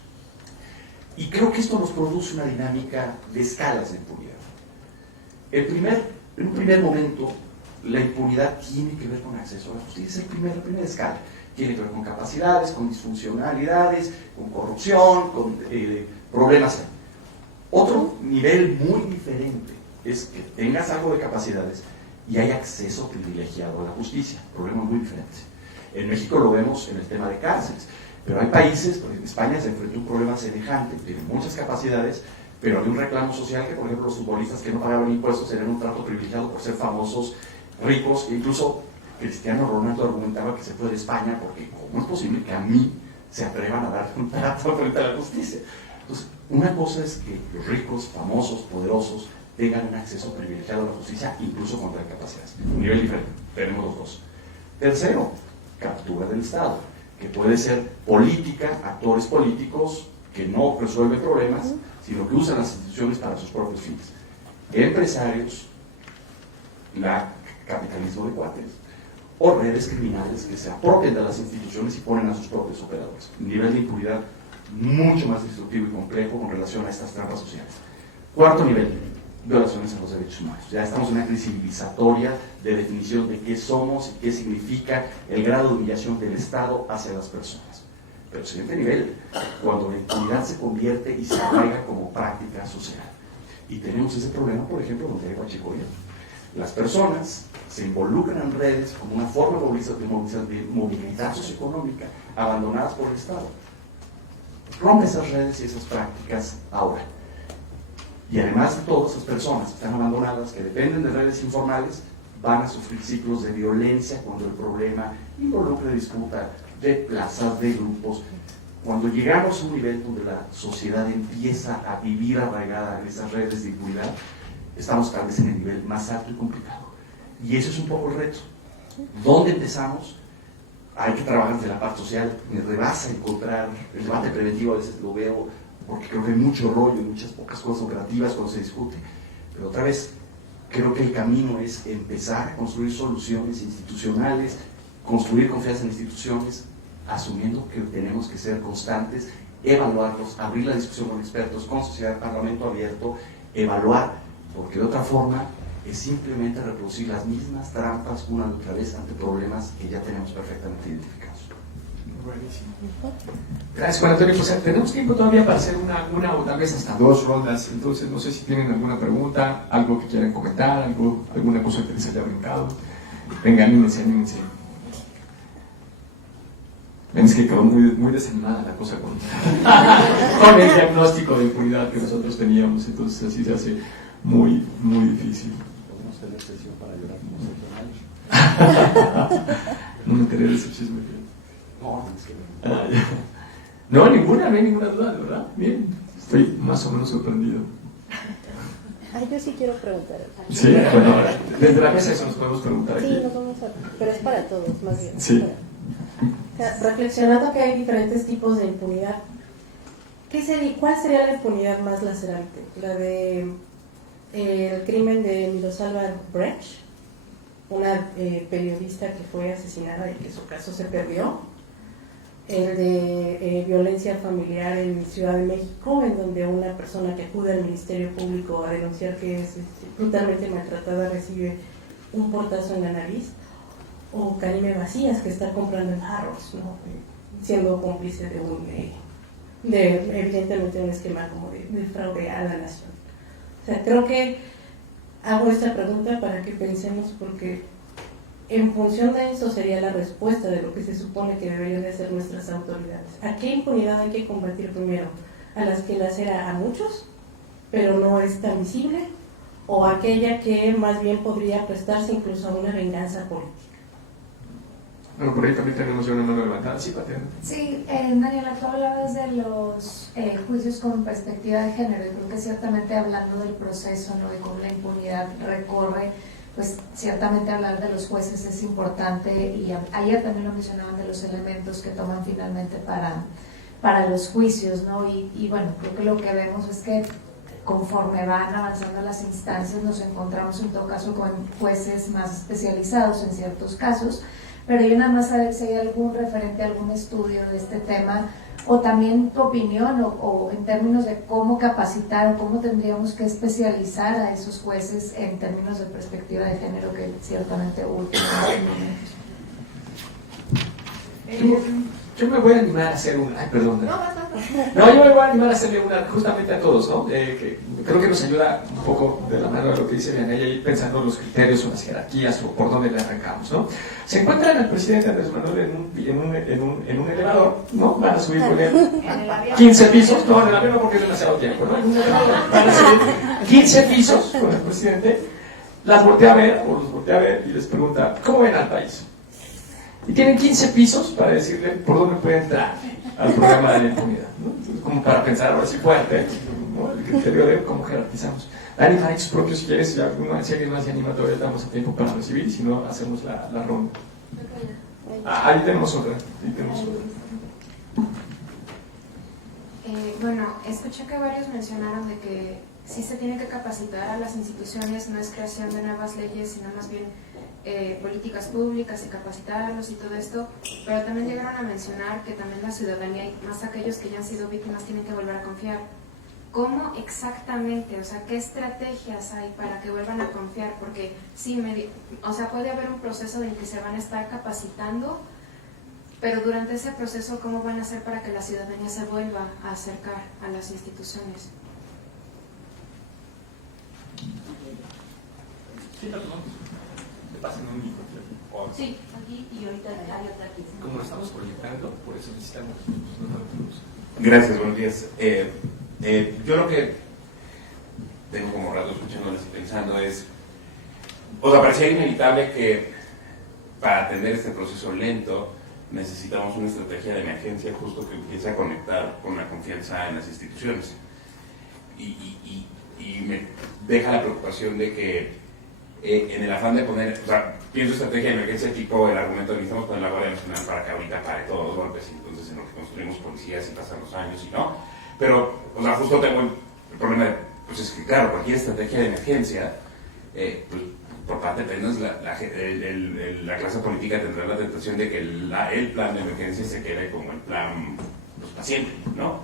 Y creo que esto nos produce una dinámica de escalas de impunidad. En un primer momento, la impunidad tiene que ver con acceso a la justicia. Es la primera escala. Tiene que ver con capacidades, con disfuncionalidades, con corrupción, con problemas. Otro nivel muy diferente es que tengas algo de capacidades y hay acceso privilegiado a la justicia. Problema muy diferente. En México lo vemos en el tema de cárceles, pero hay países, por ejemplo, España se enfrentó a un problema semejante, tiene muchas capacidades, pero había un reclamo social que, por ejemplo, los futbolistas que no pagaban impuestos tenían un trato privilegiado por ser famosos, ricos, e incluso Cristiano Ronaldo argumentaba que se fue de España porque ¿cómo es posible que a mí se atrevan a dar un trato frente a la justicia? Entonces, una cosa es que los ricos, famosos, poderosos tengan un acceso privilegiado a la justicia, incluso contra capacidades. Un nivel diferente, tenemos los dos. Tercero, captura del Estado, que puede ser política, actores políticos que no resuelven problemas, sino que usan las instituciones para sus propios fines. Empresarios, capitalismo de cuates, o redes criminales que se apropian de las instituciones y ponen a sus propios operadores. Un nivel de impunidad mucho más destructivo y complejo con relación a estas trampas sociales. Cuarto nivel, violaciones a los derechos humanos. Ya estamos en una crisis civilizatoria de definición de qué somos y qué significa el grado de humillación del Estado hacia las personas. Pero el siguiente nivel, cuando la impunidad se convierte y se arraiga como práctica social. Y tenemos ese problema, por ejemplo, donde hay huachicoleo. Las personas se involucran en redes como una forma de movilidad socioeconómica abandonadas por el Estado. Rompe esas redes y esas prácticas ahora. Y además de todas esas personas que están abandonadas, que dependen de redes informales, van a sufrir ciclos de violencia cuando el problema involucra disputa de plazas, de grupos. Cuando llegamos a un nivel donde la sociedad empieza a vivir arraigada en esas redes de impunidad, estamos tal vez en el nivel más alto y complicado. Y eso es un poco el reto. ¿Dónde empezamos? Hay que trabajar desde la parte social. Me rebasa encontrar el debate preventivo, a veces lo veo porque creo que hay mucho rollo, muchas pocas cosas operativas cuando se discute, pero otra vez creo que el camino es empezar a construir soluciones institucionales, construir confianza en instituciones, asumiendo que tenemos que ser constantes, evaluarlos, abrir la discusión con expertos, con sociedad, parlamento abierto, evaluar, porque de otra forma es simplemente reproducir las mismas trampas una y otra vez ante problemas que ya tenemos perfectamente identificados. Buenísimo. Gracias, Juan Antonio. Pues tenemos tiempo todavía para hacer una o tal vez hasta 2 rondas, entonces no sé si tienen alguna pregunta, algo que quieran comentar, alguna cosa que les haya brincado. Venga, anímense. Ven, es que quedó muy desanimada la cosa con el diagnóstico de impunidad que nosotros teníamos, entonces así se hace muy difícil. Podemos tener sesión para llorar como No me enteré de ese chisme. No, es que no hay ninguna duda, de verdad. Bien, estoy más o menos sorprendido. Ay, yo sí quiero preguntar. Sí, bueno, desde la mesa eso nos podemos preguntar aquí. Sí, nos vamos a... Pero es para todos, más bien. Sí. O sea, reflexionando que hay diferentes tipos de impunidad, ¿cuál sería la impunidad más lacerante? ¿La de el crimen de Miroslava Brecht, una periodista que fue asesinada y que su caso se perdió? El de violencia familiar en Ciudad de México, en donde una persona que acude al Ministerio Público a denunciar que es brutalmente maltratada recibe un portazo en la nariz, o Karime Macías, que está comprando en jarros, ¿no? Siendo cómplice de evidentemente un esquema como de fraude a la nación. O sea, creo que hago esta pregunta para que pensemos, porque en función de eso sería la respuesta de lo que se supone que deberían de hacer nuestras autoridades. ¿A qué impunidad hay que combatir primero? ¿A las que lacera a muchos, pero no es tan visible? ¿O aquella que más bien podría prestarse incluso a una venganza política? Bueno, por ahí también tenemos ya una mano levantada. Sí, Patriana. Sí, Daniela, tú hablabas de los juicios con perspectiva de género, y creo que ciertamente hablando del proceso, ¿no?, y cómo la impunidad recorre, pues ciertamente hablar de los jueces es importante, y ayer también lo mencionaban, de los elementos que toman finalmente para los juicios, ¿no? Y bueno, creo que lo que vemos es que conforme van avanzando las instancias nos encontramos en todo caso con jueces más especializados en ciertos casos, pero yo nada más saber si hay algún referente, algún estudio de este tema, o también tu opinión, o en términos de cómo capacitar o cómo tendríamos que especializar a esos jueces en términos de perspectiva de género, que ciertamente urge en estos momentos. Yo me voy a animar a hacer una. Ay, perdón. No, yo me voy a animar a hacerle una justamente a todos, ¿no? Que creo que nos ayuda un poco de la mano de lo que dice Vianey, y pensando los criterios o las jerarquías o por dónde le arrancamos, ¿no? Se encuentran al presidente Andrés Manuel en un elevador, ¿no? Van a subir con él 15 pisos, no, en el avión no, porque es demasiado tiempo, ¿no? En un elevador van a subir 15 pisos con el presidente, las voltea a ver, o los voltea a ver y les pregunta, ¿cómo ven al país? Y tienen 15 pisos para decirle por dónde puede entrar al programa de la impunidad, ¿no? Entonces, como para pensar ahora sí fuerte, ¿no?, el criterio de cómo jerarquizamos. Dani, Mike, propio, si quieres, si alguien más se anima, todavía damos a tiempo para recibir, y si no, hacemos la ronda. Ahí tenemos otra. Bueno, escuché que varios mencionaron de que sí se tiene que capacitar a las instituciones, no es creación de nuevas leyes, sino más bien políticas públicas y capacitarlos y todo esto, pero también llegaron a mencionar que también la ciudadanía, y más aquellos que ya han sido víctimas, tienen que volver a confiar. ¿Cómo exactamente? O sea, ¿qué estrategias hay para que vuelvan a confiar? Porque sí, o sea, puede haber un proceso en que se van a estar capacitando, pero durante ese proceso, ¿cómo van a hacer para que la ciudadanía se vuelva a acercar a las instituciones? Pasen un micrófono. Sí, aquí y ahorita hay otra aquí. Como lo estamos proyectando, por eso necesitamos Gracias, buenos días. Yo lo que tengo como rato escuchándoles y pensando es, o sea, parecía inevitable que para atender este proceso lento necesitamos una estrategia de emergencia justo que empiece a conectar con la confianza en las instituciones. Y me deja la preocupación de que en el afán de poner, o sea, pienso estrategia de emergencia tipo el argumento de necesitamos poner la Guardia Nacional para que ahorita pare todos los golpes, y entonces en lo que construimos policías y pasan los años y no. Pero, o sea, justo tengo el problema de, pues es que claro, cualquier estrategia de emergencia, pues por parte de menos la clase política tendrá la tentación de que el plan de emergencia se quede como el plan, pues para siempre, ¿no?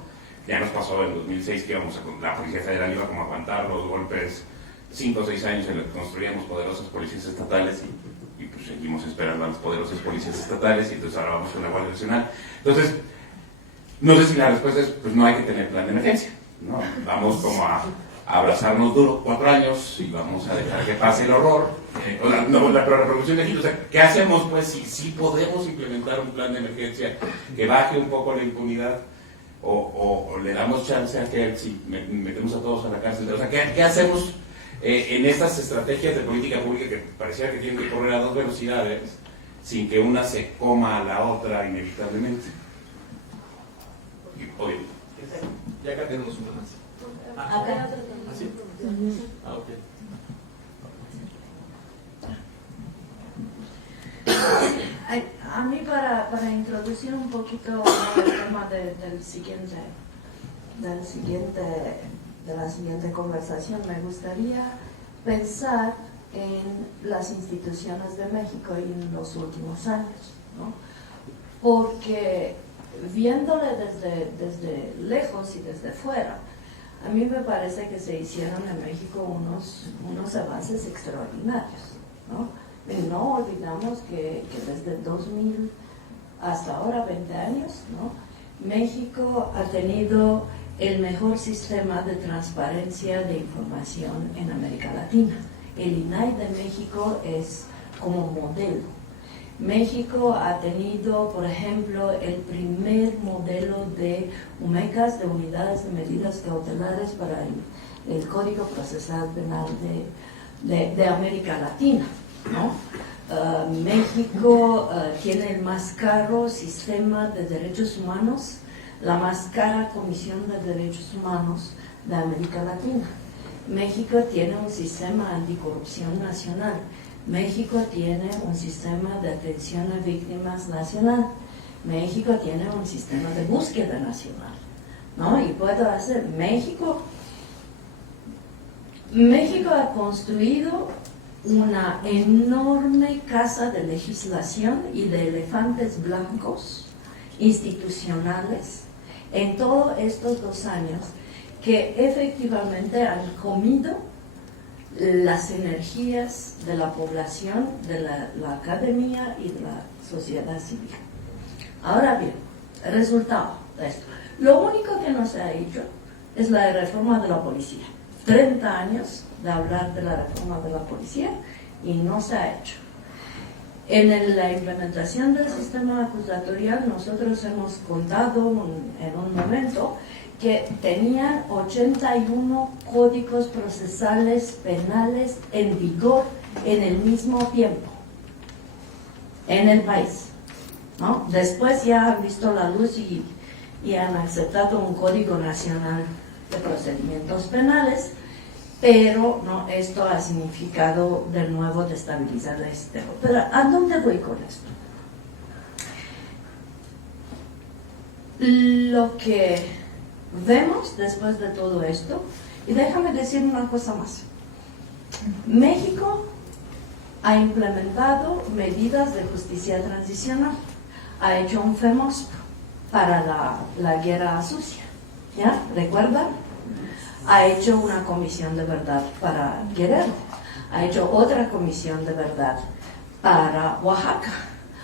Ya nos pasó en 2006 que íbamos la Policía Federal iba como a aguantar los golpes 5 o 6 años en los que construíamos poderosas policías estatales y pues seguimos esperando a las poderosas policías estatales y entonces ahora vamos con la Guardia Nacional. Entonces, no sé si la respuesta es, pues no hay que tener plan de emergencia, ¿no? Vamos como a abrazarnos duro 4 años y vamos a dejar que pase el horror. Pero la reproducción de aquí, o sea, ¿qué hacemos pues si podemos implementar un plan de emergencia que baje un poco la impunidad o le damos chance a que si metemos a todos a la cárcel? O sea, ¿qué hacemos en estas estrategias de política pública que parecía que tienen que correr a 2 velocidades sin que una se coma a la otra inevitablemente? Ya acá tenemos una más. Acá. ¿Así? Ah, ok. A mí para introducir un poquito el tema de la siguiente conversación, me gustaría pensar en las instituciones de México y en los últimos años, ¿no? Porque viéndole desde lejos y desde fuera, a mí me parece que se hicieron en México unos avances extraordinarios, ¿no? Y no olvidamos que desde 2000 hasta ahora, 20 años, ¿no? México ha tenido el mejor sistema de transparencia de información en América Latina. El INAI de México es como modelo. México ha tenido, por ejemplo, el primer modelo de UMECAS, de unidades de medidas cautelares para el Código Procesal Penal de América Latina, ¿no? México tiene el más caro sistema de derechos humanos, la más cara Comisión de Derechos Humanos de América Latina. México tiene un sistema anticorrupción nacional. México tiene un sistema de atención a víctimas nacional. México tiene un sistema de búsqueda nacional, ¿no? Y puedo hacer, México ha construido una enorme casa de legislación y de elefantes blancos institucionales en todos estos 2 años que efectivamente han comido las energías de la población, de la academia y de la sociedad civil. Ahora bien, el resultado de esto. Lo único que no se ha hecho es la reforma de la policía. 30 años de hablar de la reforma de la policía y no se ha hecho. En la implementación del sistema acusatorial nosotros hemos contado en un momento que tenían 81 códigos procesales penales en vigor en el mismo tiempo en el país, ¿no? Después ya han visto la luz y han aceptado un Código Nacional de Procedimientos Penales, pero no, esto ha significado de nuevo destabilizar el sistema. Pero ¿a dónde voy con esto? Lo que vemos después de todo esto, y déjame decir una cosa más. México ha implementado medidas de justicia transicional, ha hecho un FEMOSP para la guerra sucia, ¿ya? ¿Recuerdan? Ha hecho una comisión de verdad para Guerrero, ha hecho otra comisión de verdad para Oaxaca,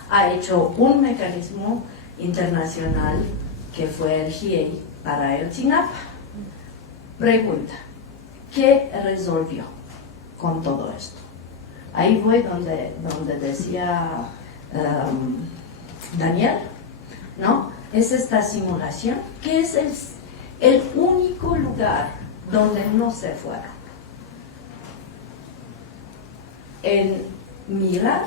ha hecho un mecanismo internacional que fue el GIEI para el Chinapa. Pregunta, ¿qué resolvió con todo esto? Ahí voy donde decía Daniel, ¿no? Es esta simulación, que es el único lugar donde no se fueron. En mirar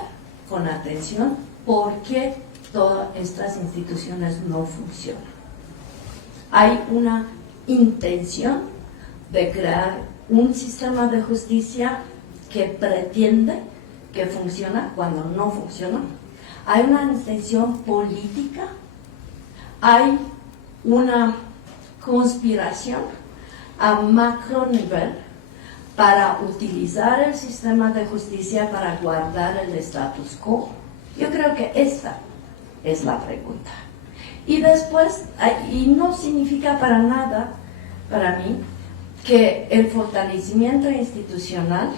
con atención por qué todas estas instituciones no funcionan. Hay una intención de crear un sistema de justicia que pretende que funciona cuando no funciona. Hay una intención política, hay una conspiración a macro nivel para utilizar el sistema de justicia para guardar el status quo. Yo creo que esta es la pregunta. Y después, y no significa para nada, para mí, que el fortalecimiento institucional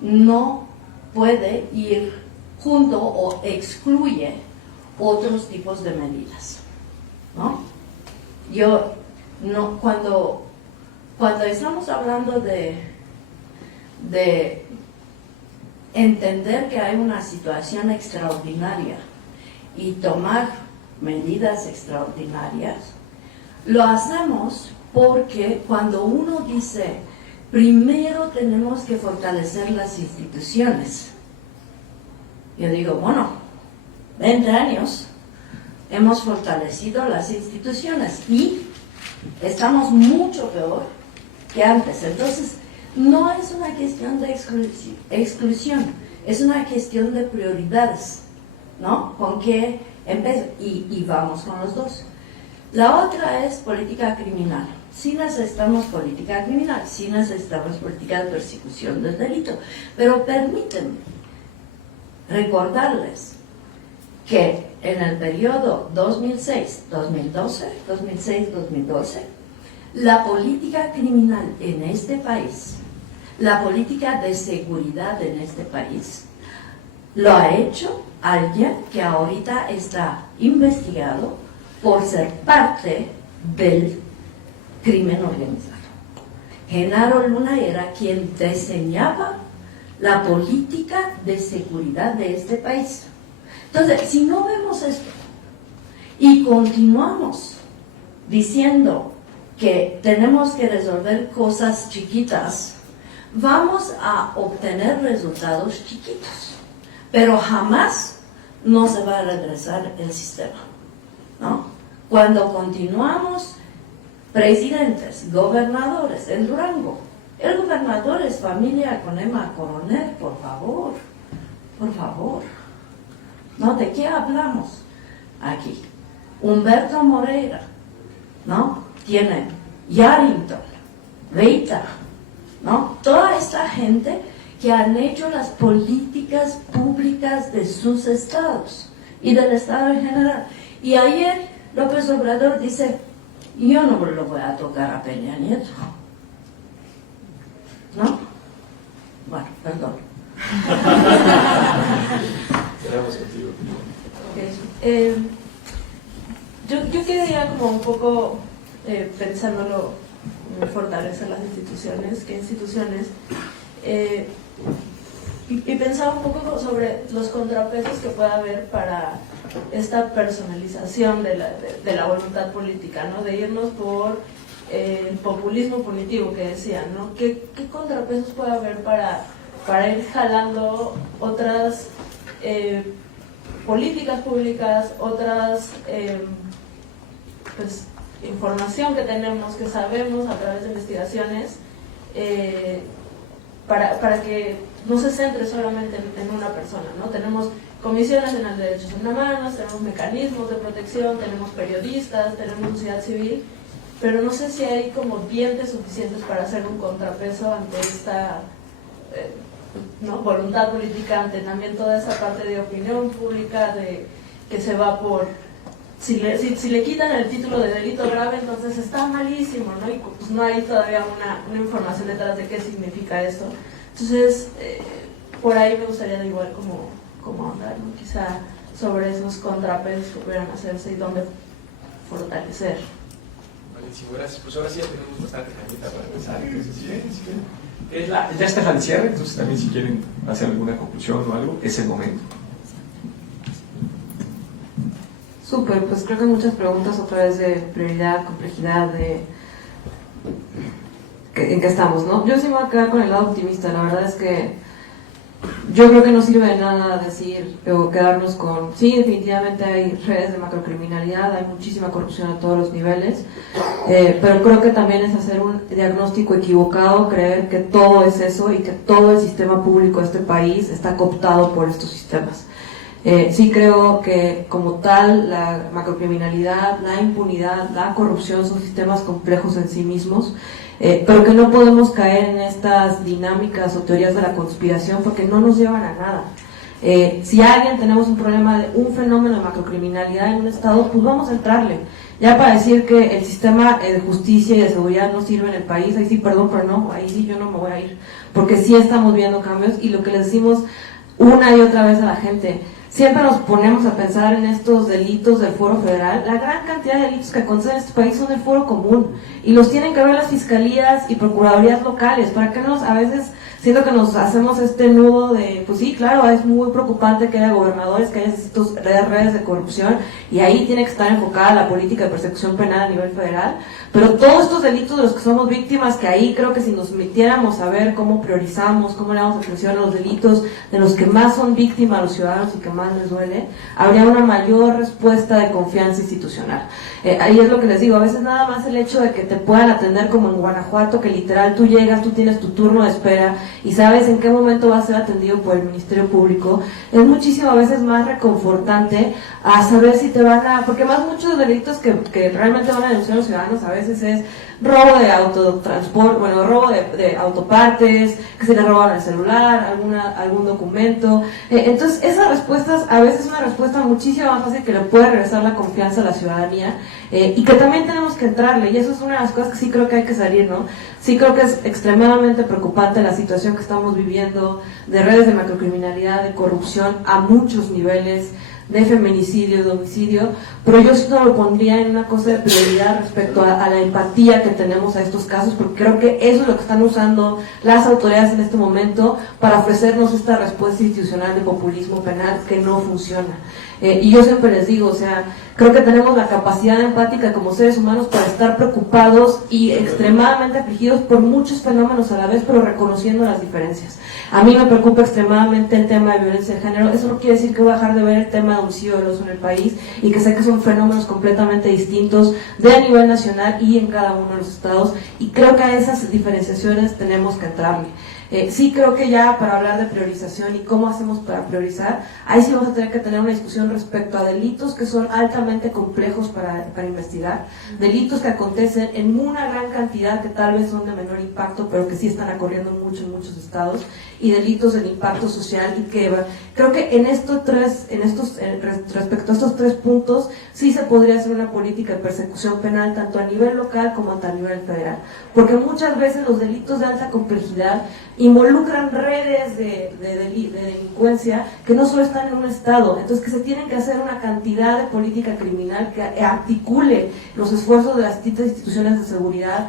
no puede ir junto o excluye otros tipos de medidas, ¿no? Yo no, cuando estamos hablando de entender que hay una situación extraordinaria y tomar medidas extraordinarias, lo hacemos porque cuando uno dice primero tenemos que fortalecer las instituciones, yo digo, bueno, 20 años hemos fortalecido las instituciones y estamos mucho peor que antes. Entonces, no es una cuestión de exclusión, es una cuestión de prioridades, ¿no? Con qué empezar, y vamos con los dos. La otra es política criminal. Sí necesitamos política criminal, sí necesitamos política de persecución del delito, pero permítanme recordarles que en el periodo 2006-2012, la política criminal en este país, la política de seguridad en este país, lo ha hecho alguien que ahorita está investigado por ser parte del crimen organizado. Genaro Luna era quien diseñaba la política de seguridad de este país. Entonces, si no vemos esto y continuamos diciendo que tenemos que resolver cosas chiquitas, vamos a obtener resultados chiquitos, pero jamás no se va a regresar el sistema, ¿no? Cuando continuamos, presidentes, gobernadores, en Durango, el gobernador es familia con Emma Coronel, por favor, ¿no? ¿De qué hablamos aquí? Humberto Moreira, ¿no? Tiene Yarrington, Reita, ¿no? Toda esta gente que han hecho las políticas públicas de sus estados y del estado en general. Y ayer López Obrador dice, yo no lo voy a tocar a Peña Nieto, ¿no? Bueno, perdón. Quedamos contigo. Yo quedaría como un poco pensándolo en fortalecer las instituciones, qué instituciones, y pensaba un poco sobre los contrapesos que puede haber para esta personalización de la voluntad política, ¿no? De irnos por el populismo punitivo que decían, ¿no? ¿Qué contrapesos puede haber para ir jalando otras políticas públicas, otras pues, información que tenemos, que sabemos a través de investigaciones, para que no se centre solamente en una persona, ¿no? Tenemos comisiones en el derechos humanos, tenemos mecanismos de protección, tenemos periodistas, tenemos sociedad civil, pero no sé si hay como dientes suficientes para hacer un contrapeso ante esta ¿no? voluntad política, ante también toda esa parte de opinión pública de que se va por si le quitan el título de delito grave, entonces está malísimo, ¿no? Y pues no hay todavía una información detrás de qué significa esto. Entonces, por ahí me gustaría igual como andar, ¿no? Quizá sobre esos contrapesos que pudieran hacerse y dónde fortalecer. Buenísimo, gracias. Pues ahora sí ya tenemos bastante camita para empezar. Entonces, si quieren, ya está el cierre, entonces también si quieren hacer alguna conclusión o algo, es el momento. Súper, pues creo que muchas preguntas otra vez de prioridad, complejidad, en qué estamos, ¿no? Yo sí me voy a quedar con el lado optimista, la verdad es que yo creo que no sirve de nada decir o quedarnos con, sí, definitivamente hay redes de macrocriminalidad, hay muchísima corrupción a todos los niveles, pero creo que también es hacer un diagnóstico equivocado, creer que todo es eso y que todo el sistema público de este país está cooptado por estos sistemas. Sí creo que como tal la macrocriminalidad, la impunidad, la corrupción son sistemas complejos en sí mismos, pero que no podemos caer en estas dinámicas o teorías de la conspiración porque no nos llevan a nada. Si alguien tenemos un problema de un fenómeno de macrocriminalidad en un estado, pues vamos a entrarle. Ya para decir que el sistema de justicia y de seguridad no sirve en el país, ahí sí, perdón, pero no, ahí sí yo no me voy a ir, porque sí estamos viendo cambios y lo que le decimos una y otra vez a la gente, siempre nos ponemos a pensar en estos delitos del Fuero Federal. La gran cantidad de delitos que acontecen en este país son del Fuero Común y los tienen que ver las fiscalías y procuradurías locales. ¿Para qué a veces siento que nos hacemos este nudo de, pues sí, claro, es muy preocupante que haya gobernadores, que haya estos redes de corrupción y ahí tiene que estar enfocada la política de persecución penal a nivel federal, pero todos estos delitos de los que somos víctimas, que ahí creo que si nos metiéramos a ver cómo priorizamos, cómo le damos atención a los delitos de los que más son víctimas a los ciudadanos y que más les duele, habría una mayor respuesta de confianza institucional. Ahí es lo que les digo, a veces nada más el hecho de que te puedan atender como en Guanajuato, que literal tú llegas, tú tienes tu turno de espera y sabes en qué momento va a ser atendido por el Ministerio Público, es muchísimo a veces más reconfortante a saber si te van a, porque más muchos delitos que realmente van a denunciar a los ciudadanos a veces es robo de autotransporte, bueno, robo de autopartes, que se le roban el celular, algún documento. Entonces, esas respuestas, a veces es una respuesta muchísimo más fácil que le puede regresar la confianza a la ciudadanía y que también tenemos que entrarle, y eso es una de las cosas que sí creo que hay que salir, ¿no? Sí creo que es extremadamente preocupante la situación que estamos viviendo de redes de macrocriminalidad, de corrupción a muchos niveles, de feminicidio, de homicidio, pero yo sí no lo pondría en una cosa de prioridad respecto a la empatía que tenemos a estos casos, porque creo que eso es lo que están usando las autoridades en este momento para ofrecernos esta respuesta institucional de populismo penal que no funciona. Y yo siempre les digo, o sea, creo que tenemos la capacidad empática como seres humanos para estar preocupados y extremadamente afligidos por muchos fenómenos a la vez, pero reconociendo las diferencias. A mí me preocupa extremadamente el tema de violencia de género. Eso no quiere decir que voy a dejar de ver el tema de homicidio doloso en el país y que sé que son fenómenos completamente distintos de a nivel nacional y en cada uno de los estados, y creo que a esas diferenciaciones tenemos que entrarle. Sí creo que ya para hablar de priorización y cómo hacemos para priorizar, ahí sí vamos a tener que tener una discusión respecto a delitos que son altamente complejos para investigar, delitos que acontecen en una gran cantidad que tal vez son de menor impacto, pero que sí están ocurriendo mucho en muchos estados, y delitos de impacto social, y que creo que respecto a estos tres puntos sí se podría hacer una política de persecución penal tanto a nivel local como a nivel federal, porque muchas veces los delitos de alta complejidad involucran redes de delincuencia que no solo están en un estado, entonces que se tienen que hacer una cantidad de política criminal que articule los esfuerzos de las distintas instituciones de seguridad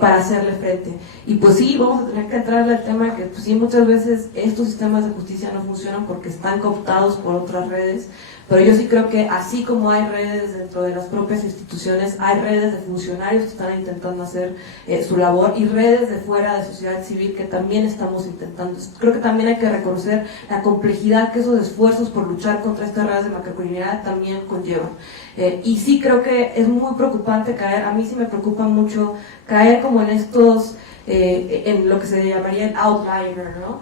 para hacerle frente. Y pues sí, vamos a tener que entrarle al tema de que pues sí, muchas veces estos sistemas de justicia no funcionan porque están cooptados por otras redes, pero yo sí creo que así como hay redes dentro de las propias instituciones, hay redes de funcionarios que están intentando hacer su labor, y redes de fuera de sociedad civil que también estamos intentando. Creo que también hay que reconocer la complejidad que esos esfuerzos por luchar contra estas redes de macrocriminalidad también conllevan. Y sí creo que es muy preocupante caer, a mí sí me preocupa mucho caer como en estos en lo que se llamaría el outliner, ¿no?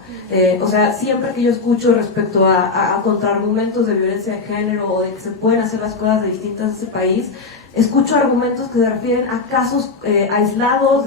O sea, siempre que yo escucho respecto a contraargumentos de violencia de género o de que se pueden hacer las cosas de distintas en este país, escucho argumentos que se refieren a casos aislados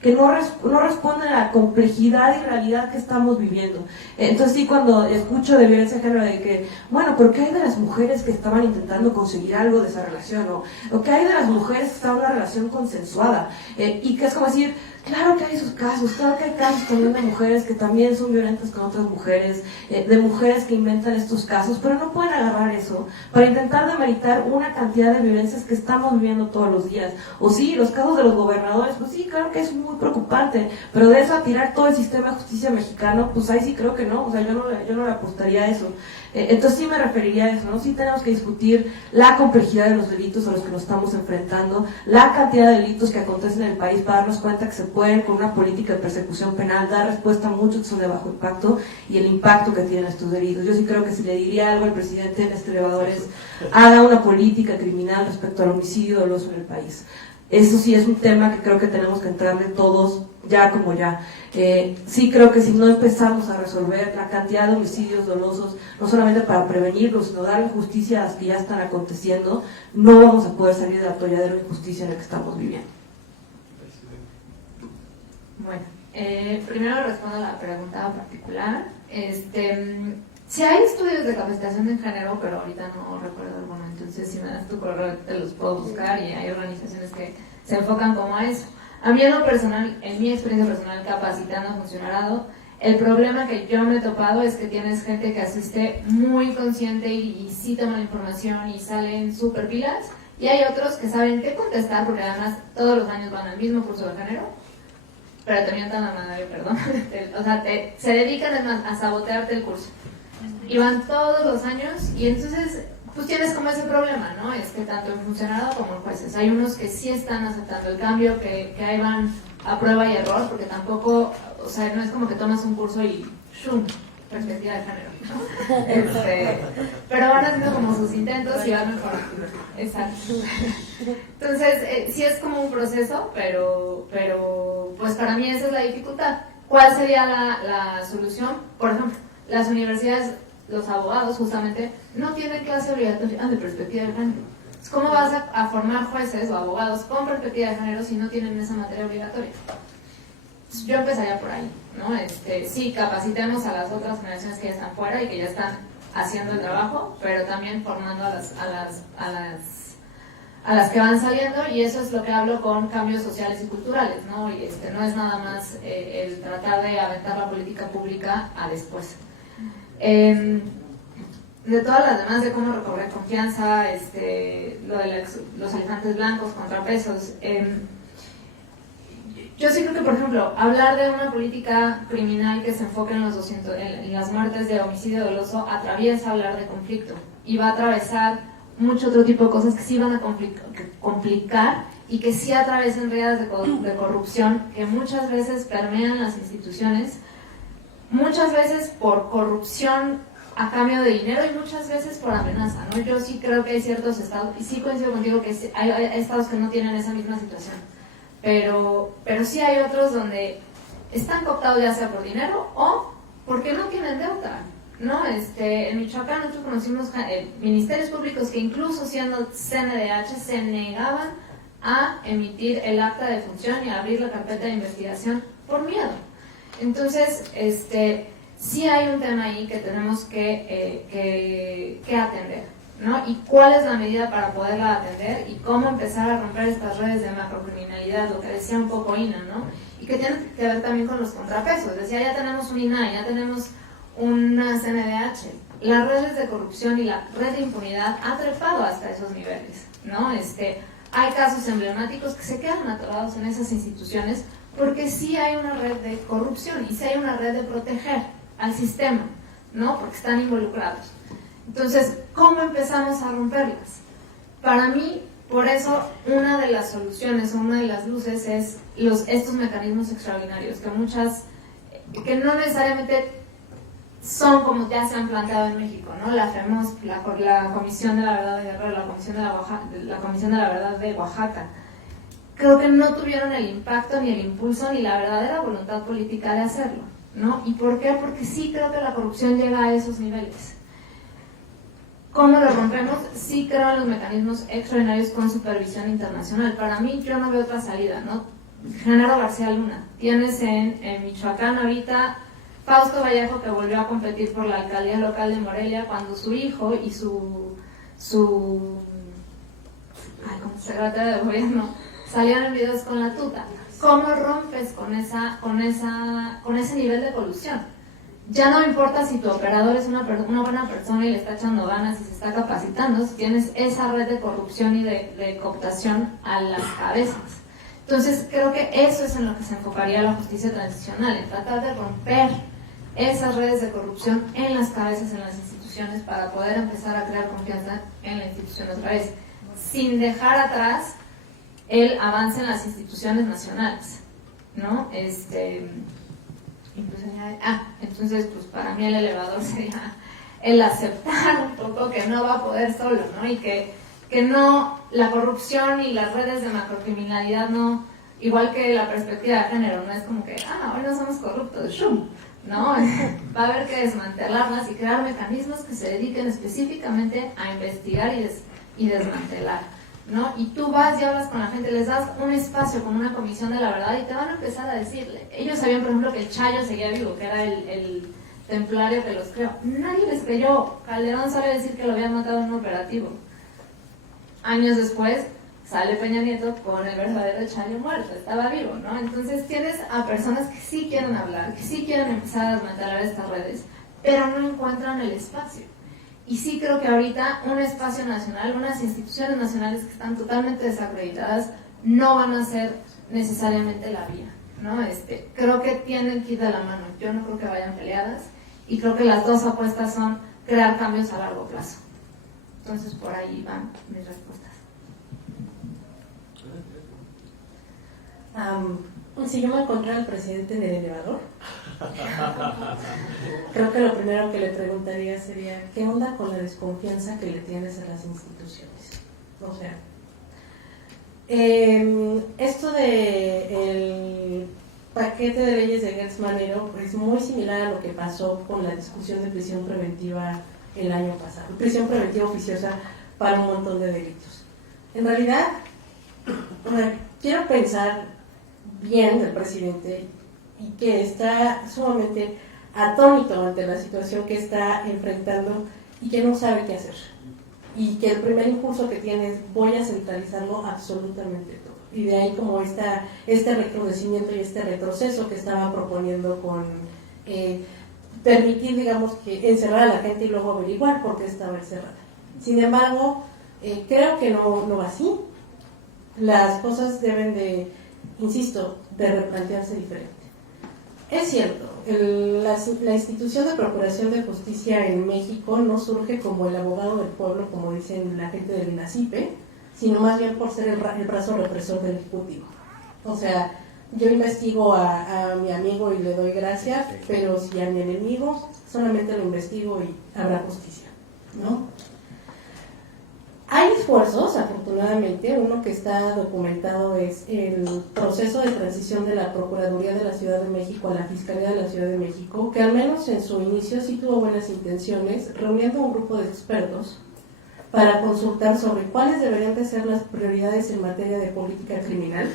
que no responden a la complejidad y realidad que estamos viviendo. Entonces sí, cuando escucho de violencia de género de que, bueno, pero ¿qué hay de las mujeres que estaban intentando conseguir algo de esa relación? ¿O qué hay de las mujeres que estaban en una relación consensuada? Y que es como decir, claro que hay esos casos, claro que hay casos también de mujeres que también son violentas con otras mujeres, de mujeres que inventan estos casos, pero no pueden agarrar eso para intentar demeritar una cantidad de violencias que estamos viviendo todos los días. O sí, los casos de los gobernadores, pues sí, claro que es muy preocupante, pero de eso a tirar todo el sistema de justicia mexicano, pues ahí sí creo que no, o sea, yo no le apostaría a eso. Entonces sí me referiría a eso, ¿no? Sí tenemos que discutir la complejidad de los delitos a los que nos estamos enfrentando, la cantidad de delitos que acontecen en el país para darnos cuenta que se pueden con una política de persecución penal dar respuesta a muchos que son de bajo impacto y el impacto que tienen estos delitos. Yo sí creo que si le diría algo al presidente en este elevador es haga una política criminal respecto al homicidio doloso en el país. Eso sí es un tema que creo que tenemos que entrarle todos ya como ya. Sí creo que si no empezamos a resolver la cantidad de homicidios dolosos, no solamente para prevenirlos, sino dar justicia a las que ya están aconteciendo, no vamos a poder salir del atolladero de injusticia en el que estamos viviendo. Bueno, primero respondo a la pregunta particular. Si hay estudios de capacitación en género, pero ahorita no recuerdo alguno, entonces si me das tu correo te los puedo buscar, y hay organizaciones que se enfocan como a eso. A mí en lo personal, en mi experiencia personal capacitando a funcionariado, el problema que yo me he topado es que tienes gente que asiste muy consciente y sí toma la información y salen súper pilas, y hay otros que saben qué contestar porque además todos los años van al mismo curso de género, pero te mientan la madre, perdón. O sea, se dedican además a sabotearte el curso. Y van todos los años, y entonces pues tienes como ese problema, ¿no? Es que tanto en funcionariado como en jueces hay unos que sí están aceptando el cambio, que ahí van a prueba y error, porque tampoco, o sea, no es como que tomas un curso y ¡shum! Perspectiva de género, ¿no? Pero van haciendo como sus intentos y van mejorando. Exacto. Entonces, sí es como un proceso, pero pues para mí esa es la dificultad. ¿Cuál sería la solución? Por ejemplo, las universidades, los abogados justamente no tienen clase obligatoria de perspectiva de género. ¿Cómo vas a formar jueces o abogados con perspectiva de género si no tienen esa materia obligatoria? Yo empezaría por ahí, ¿no? Sí, capacitemos a las otras generaciones que ya están fuera y que ya están haciendo el trabajo, pero también formando a las que van saliendo, y eso es lo que hablo con cambios sociales y culturales, ¿no? Y no es nada más el tratar de aventar la política pública a después. De todas las demás, de cómo recobrar confianza, lo de los elefantes blancos, contrapesos, yo sí creo que, por ejemplo, hablar de una política criminal que se enfoque en las muertes de homicidio doloso atraviesa hablar de conflicto y va a atravesar mucho otro tipo de cosas que sí van a complicar y que sí atraviesan redes de corrupción que muchas veces permean las instituciones, muchas veces por corrupción a cambio de dinero y muchas veces por amenaza, ¿no? Yo sí creo que hay ciertos estados, y sí coincido contigo que hay estados que no tienen esa misma situación, pero sí hay otros donde están cooptados ya sea por dinero o porque no tienen deuda, ¿no? En Michoacán nosotros conocimos ministerios públicos que incluso siendo CNDH se negaban a emitir el acta de función y a abrir la carpeta de investigación por miedo. Entonces, sí hay un tema ahí que tenemos que atender, ¿no? Y cuál es la medida para poderla atender y cómo empezar a romper estas redes de macrocriminalidad, lo que decía un poco Ina, ¿no? Y que tiene que ver también con los contrapesos. Decía, ya tenemos un INAI, ya tenemos una CNDH. Las redes de corrupción y la red de impunidad ha trepado hasta esos niveles, ¿no? Hay casos emblemáticos que se quedan atorados en esas instituciones porque sí hay una red de corrupción y sí hay una red de proteger al sistema, ¿no? Porque están involucrados. Entonces, ¿cómo empezamos a romperlas? Para mí, por eso, una de las soluciones o una de las luces es estos mecanismos extraordinarios, que no necesariamente son como ya se han planteado en México, ¿no? La FEMOS, la Comisión de la Verdad de Guerrero, la Comisión de la Verdad de Oaxaca, creo que no tuvieron el impacto, ni el impulso, ni la verdadera voluntad política de hacerlo, ¿no? ¿Y por qué? Porque sí creo que la corrupción llega a esos niveles. ¿Cómo lo rompemos? Sí creo en los mecanismos extraordinarios con supervisión internacional. Para mí, yo no veo otra salida, ¿no? Genaro García Luna. Tienes en Michoacán ahorita Fausto Vallejo, que volvió a competir por la alcaldía local de Morelia cuando su hijo y su secretario de gobierno salían en videos con la tuta. ¿Cómo rompes con ese nivel de colusión? Ya no importa si tu operador es una buena persona y le está echando ganas y se está capacitando, si tienes esa red de corrupción y de cooptación a las cabezas. Entonces creo que eso es en lo que se enfocaría la justicia transicional, en tratar de romper esas redes de corrupción en las cabezas, en las instituciones, para poder empezar a crear confianza en la institución otra vez, sin dejar atrás el avance en las instituciones nacionales, ¿no? Entonces, pues para mí el elevador sería el aceptar un poco que no va a poder solo, ¿no? Y que no, la corrupción y las redes de macrocriminalidad no, igual que la perspectiva de género, no es como que, hoy no somos corruptos, ¡shum!, ¿no? Va a haber que desmantelarlas y crear mecanismos que se dediquen específicamente a investigar y desmantelar, ¿no? Y tú vas y hablas con la gente, les das un espacio como una comisión de la verdad y te van a empezar a decirle. Ellos sabían, por ejemplo, que el Chayo seguía vivo, que era el templario que los creó. Nadie les creyó. Calderón sabe decir que lo habían matado en un operativo. Años después sale Peña Nieto con el verdadero Chayo muerto, estaba vivo, ¿no? Entonces tienes a personas que sí quieren hablar, que sí quieren empezar a desmantelar estas redes, pero no encuentran el espacio. Y sí creo que ahorita un espacio nacional, unas instituciones nacionales que están totalmente desacreditadas, no van a ser necesariamente la vía, ¿no? Creo que tienen que ir de la mano. Yo no creo que vayan peleadas y creo que las dos apuestas son crear cambios a largo plazo. Entonces por ahí van mis respuestas. Si yo me encontrara al presidente en el elevador, creo que lo primero que le preguntaría sería ¿qué onda con la desconfianza que le tienes a las instituciones? O sea, esto de el paquete de leyes de Gertz Manero es muy similar a lo que pasó con la discusión de prisión preventiva el año pasado, prisión preventiva oficiosa para un montón de delitos. En realidad, quiero pensar bien del presidente y que está sumamente atónito ante la situación que está enfrentando y que no sabe qué hacer. Y que el primer impulso que tiene es voy a centralizarlo absolutamente todo. Y de ahí como este recrudecimiento y este retroceso que estaba proponiendo con permitir, digamos, que encerrar a la gente y luego averiguar por qué estaba encerrada. Sin embargo, creo que no va así. Las cosas deben de, insisto, de replantearse diferente. Es cierto, la institución de Procuración de Justicia en México no surge como el abogado del pueblo, como dicen la gente del INACIPE, sino más bien por ser el brazo represor del Ejecutivo. O sea, yo investigo a mi amigo y le doy gracias, pero si a mi enemigo solamente lo investigo y habrá justicia, ¿no? Hay esfuerzos, afortunadamente, uno que está documentado es el proceso de transición de la Procuraduría de la Ciudad de México a la Fiscalía de la Ciudad de México, que al menos en su inicio sí tuvo buenas intenciones, reuniendo un grupo de expertos para consultar sobre cuáles deberían de ser las prioridades en materia de política criminal,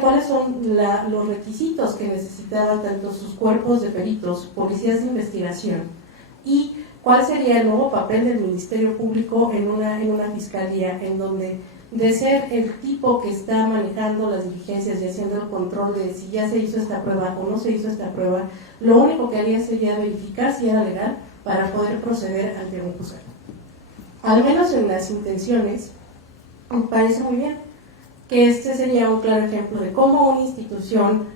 cuáles son los requisitos que necesitaban tanto sus cuerpos de peritos, policías de investigación y cuál sería el nuevo papel del Ministerio Público en una fiscalía en donde de ser el tipo que está manejando las diligencias y haciendo el control de si ya se hizo esta prueba o no se hizo esta prueba, lo único que haría sería verificar si era legal para poder proceder ante un juzgado. Al menos en las intenciones, me parece muy bien que este sería un claro ejemplo de cómo una institución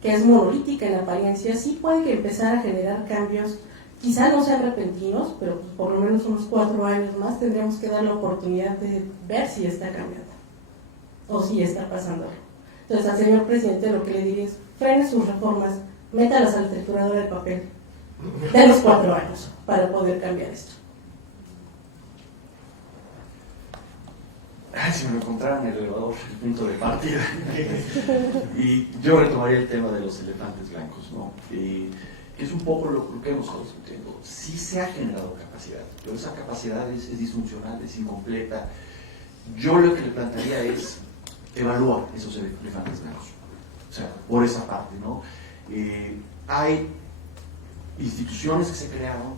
que es monolítica en apariencia sí puede empezar a generar cambios. Quizá no sean repentinos, pero pues por lo menos unos 4 años más tendremos que dar la oportunidad de ver si está cambiando o si está pasando. Entonces al señor presidente lo que le diría es frene sus reformas, métalas a la trituradora de papel de los 4 años para poder cambiar esto. Si me encontrara en el elevador, el punto de partida. Y yo retomaría el tema de los elefantes blancos, ¿no? Que es un poco lo que hemos estado discutiendo. Sí se ha generado capacidad, pero esa capacidad es disfuncional, es incompleta. Yo lo que le plantearía es evaluar esos elefantes blancos. O sea, por esa parte, ¿no? Hay instituciones que se crearon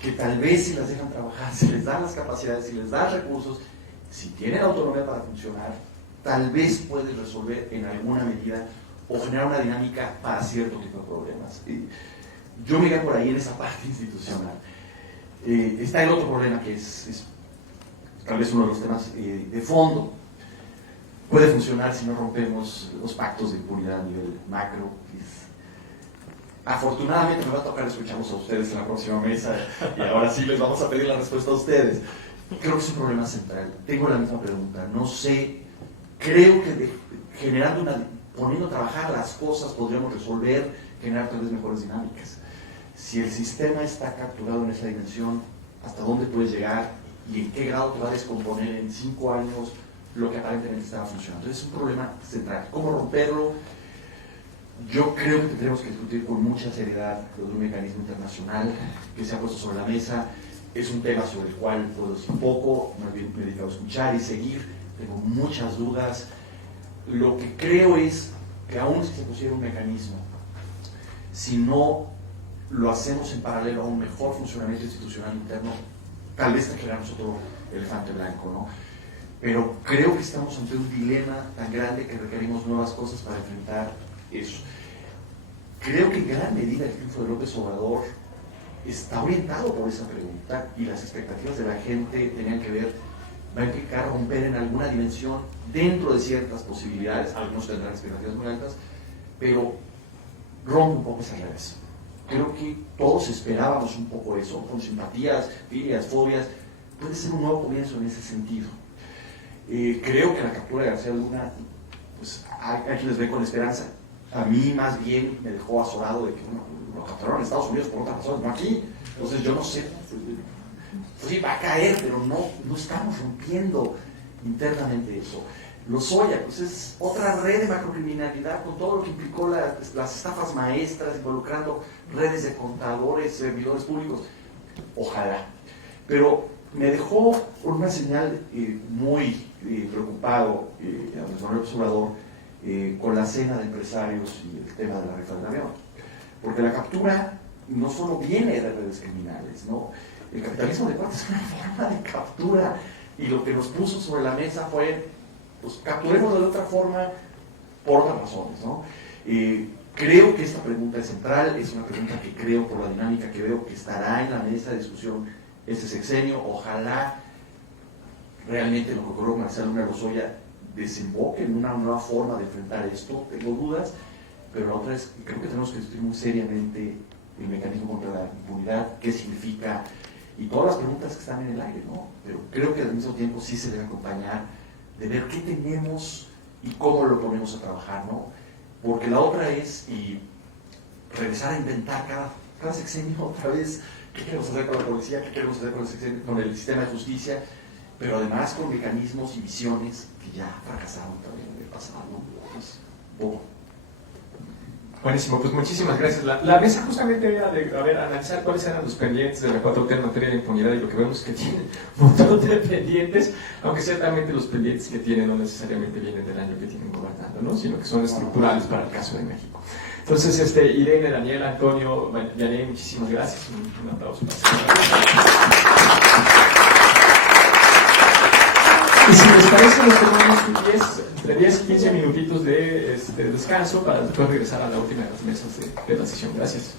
que tal vez si las dejan trabajar, si les dan las capacidades, si les dan recursos, si tienen autonomía para funcionar, tal vez pueden resolver en alguna medida o generar una dinámica para cierto tipo de problemas. Yo me iría por ahí en esa parte institucional. Está el otro problema que es tal vez uno de los temas de fondo. Puede funcionar si no rompemos los pactos de impunidad a nivel macro. Afortunadamente me va a tocar escucharlos a ustedes en la próxima mesa y ahora sí les vamos a pedir la respuesta a ustedes. Creo que es un problema central. Tengo la misma pregunta. No sé, creo que generando una poniendo a trabajar las cosas podríamos resolver, generar tal vez mejores dinámicas. Si el sistema está capturado en esa dimensión, ¿hasta dónde puedes llegar y en qué grado te va a descomponer en 5 años lo que aparentemente estaba funcionando? Entonces es un problema central. ¿Cómo romperlo? Yo creo que tendremos que discutir con mucha seriedad lo de un mecanismo internacional que se ha puesto sobre la mesa. Es un tema sobre el cual puedo decir poco, más bien me he dedicado a escuchar y seguir. Tengo muchas dudas. Lo que creo es que aún si se pusiera un mecanismo, si no lo hacemos en paralelo a un mejor funcionamiento institucional interno, tal vez generamos otro elefante blanco, ¿no? Pero creo que estamos ante un dilema tan grande que requerimos nuevas cosas para enfrentar eso. Creo que en gran medida el triunfo de López Obrador está orientado por esa pregunta y las expectativas de la gente tenían que ver, va a implicar romper en alguna dimensión dentro de ciertas posibilidades, algunos tendrán expectativas muy altas, pero rompe un poco esas redes. Creo que todos esperábamos un poco eso, con simpatías, filias, fobias, puede ser un nuevo comienzo en ese sentido. Creo que la captura de García Luna, pues hay quienes ven con esperanza. A mí más bien me dejó azorado de que bueno, lo capturaron en Estados Unidos por otras razones, no aquí. Entonces yo no sé, sí va a caer, pero no estamos rompiendo internamente eso. Lozoya, pues es otra red de macrocriminalidad con todo lo que implicó las estafas maestras, involucrando redes de contadores, servidores públicos. Ojalá. Pero me dejó una señal muy preocupado Andrés Manuel López Obrador con la cena de empresarios y el tema de la rifa del avión. Porque la captura no solo viene de redes criminales, ¿no? El capitalismo de cuarta es una forma de captura y lo que nos puso sobre la mesa fue, pues capturemos de otra forma por otras razones, ¿no? Creo que esta pregunta es central, es una pregunta que creo por la dinámica que veo que estará en la mesa de discusión este sexenio. Ojalá realmente lo que ocurrió con García Luna Lozoya desemboque en una nueva forma de enfrentar esto. Tengo dudas, pero la otra es que creo que tenemos que discutir muy seriamente el mecanismo contra la impunidad, qué significa, y todas las preguntas que están en el aire, ¿no? Pero creo que al mismo tiempo sí se debe acompañar de ver qué tenemos y cómo lo ponemos a trabajar, ¿no? Porque la otra es regresar a inventar cada sexenio otra vez qué queremos hacer con la policía, qué queremos hacer con el sistema de justicia, pero además con mecanismos y visiones que ya fracasaron también en el pasado, ¿no? Pues, Buenísimo, pues muchísimas gracias. La mesa justamente era de analizar cuáles eran los pendientes de la 4T en materia de impunidad, y lo que vemos es que tienen un montón de pendientes, aunque ciertamente los pendientes que tienen no necesariamente vienen del año que tienen gobernando, ¿no? Sino que son estructurales para el caso de México. Entonces, Irene, Daniel, Antonio, Yané, muchísimas gracias. Un aplauso para y si les parece, nos tomamos entre 10 y 15 minutitos de descanso para después regresar a la última de las mesas de la sesión. Gracias.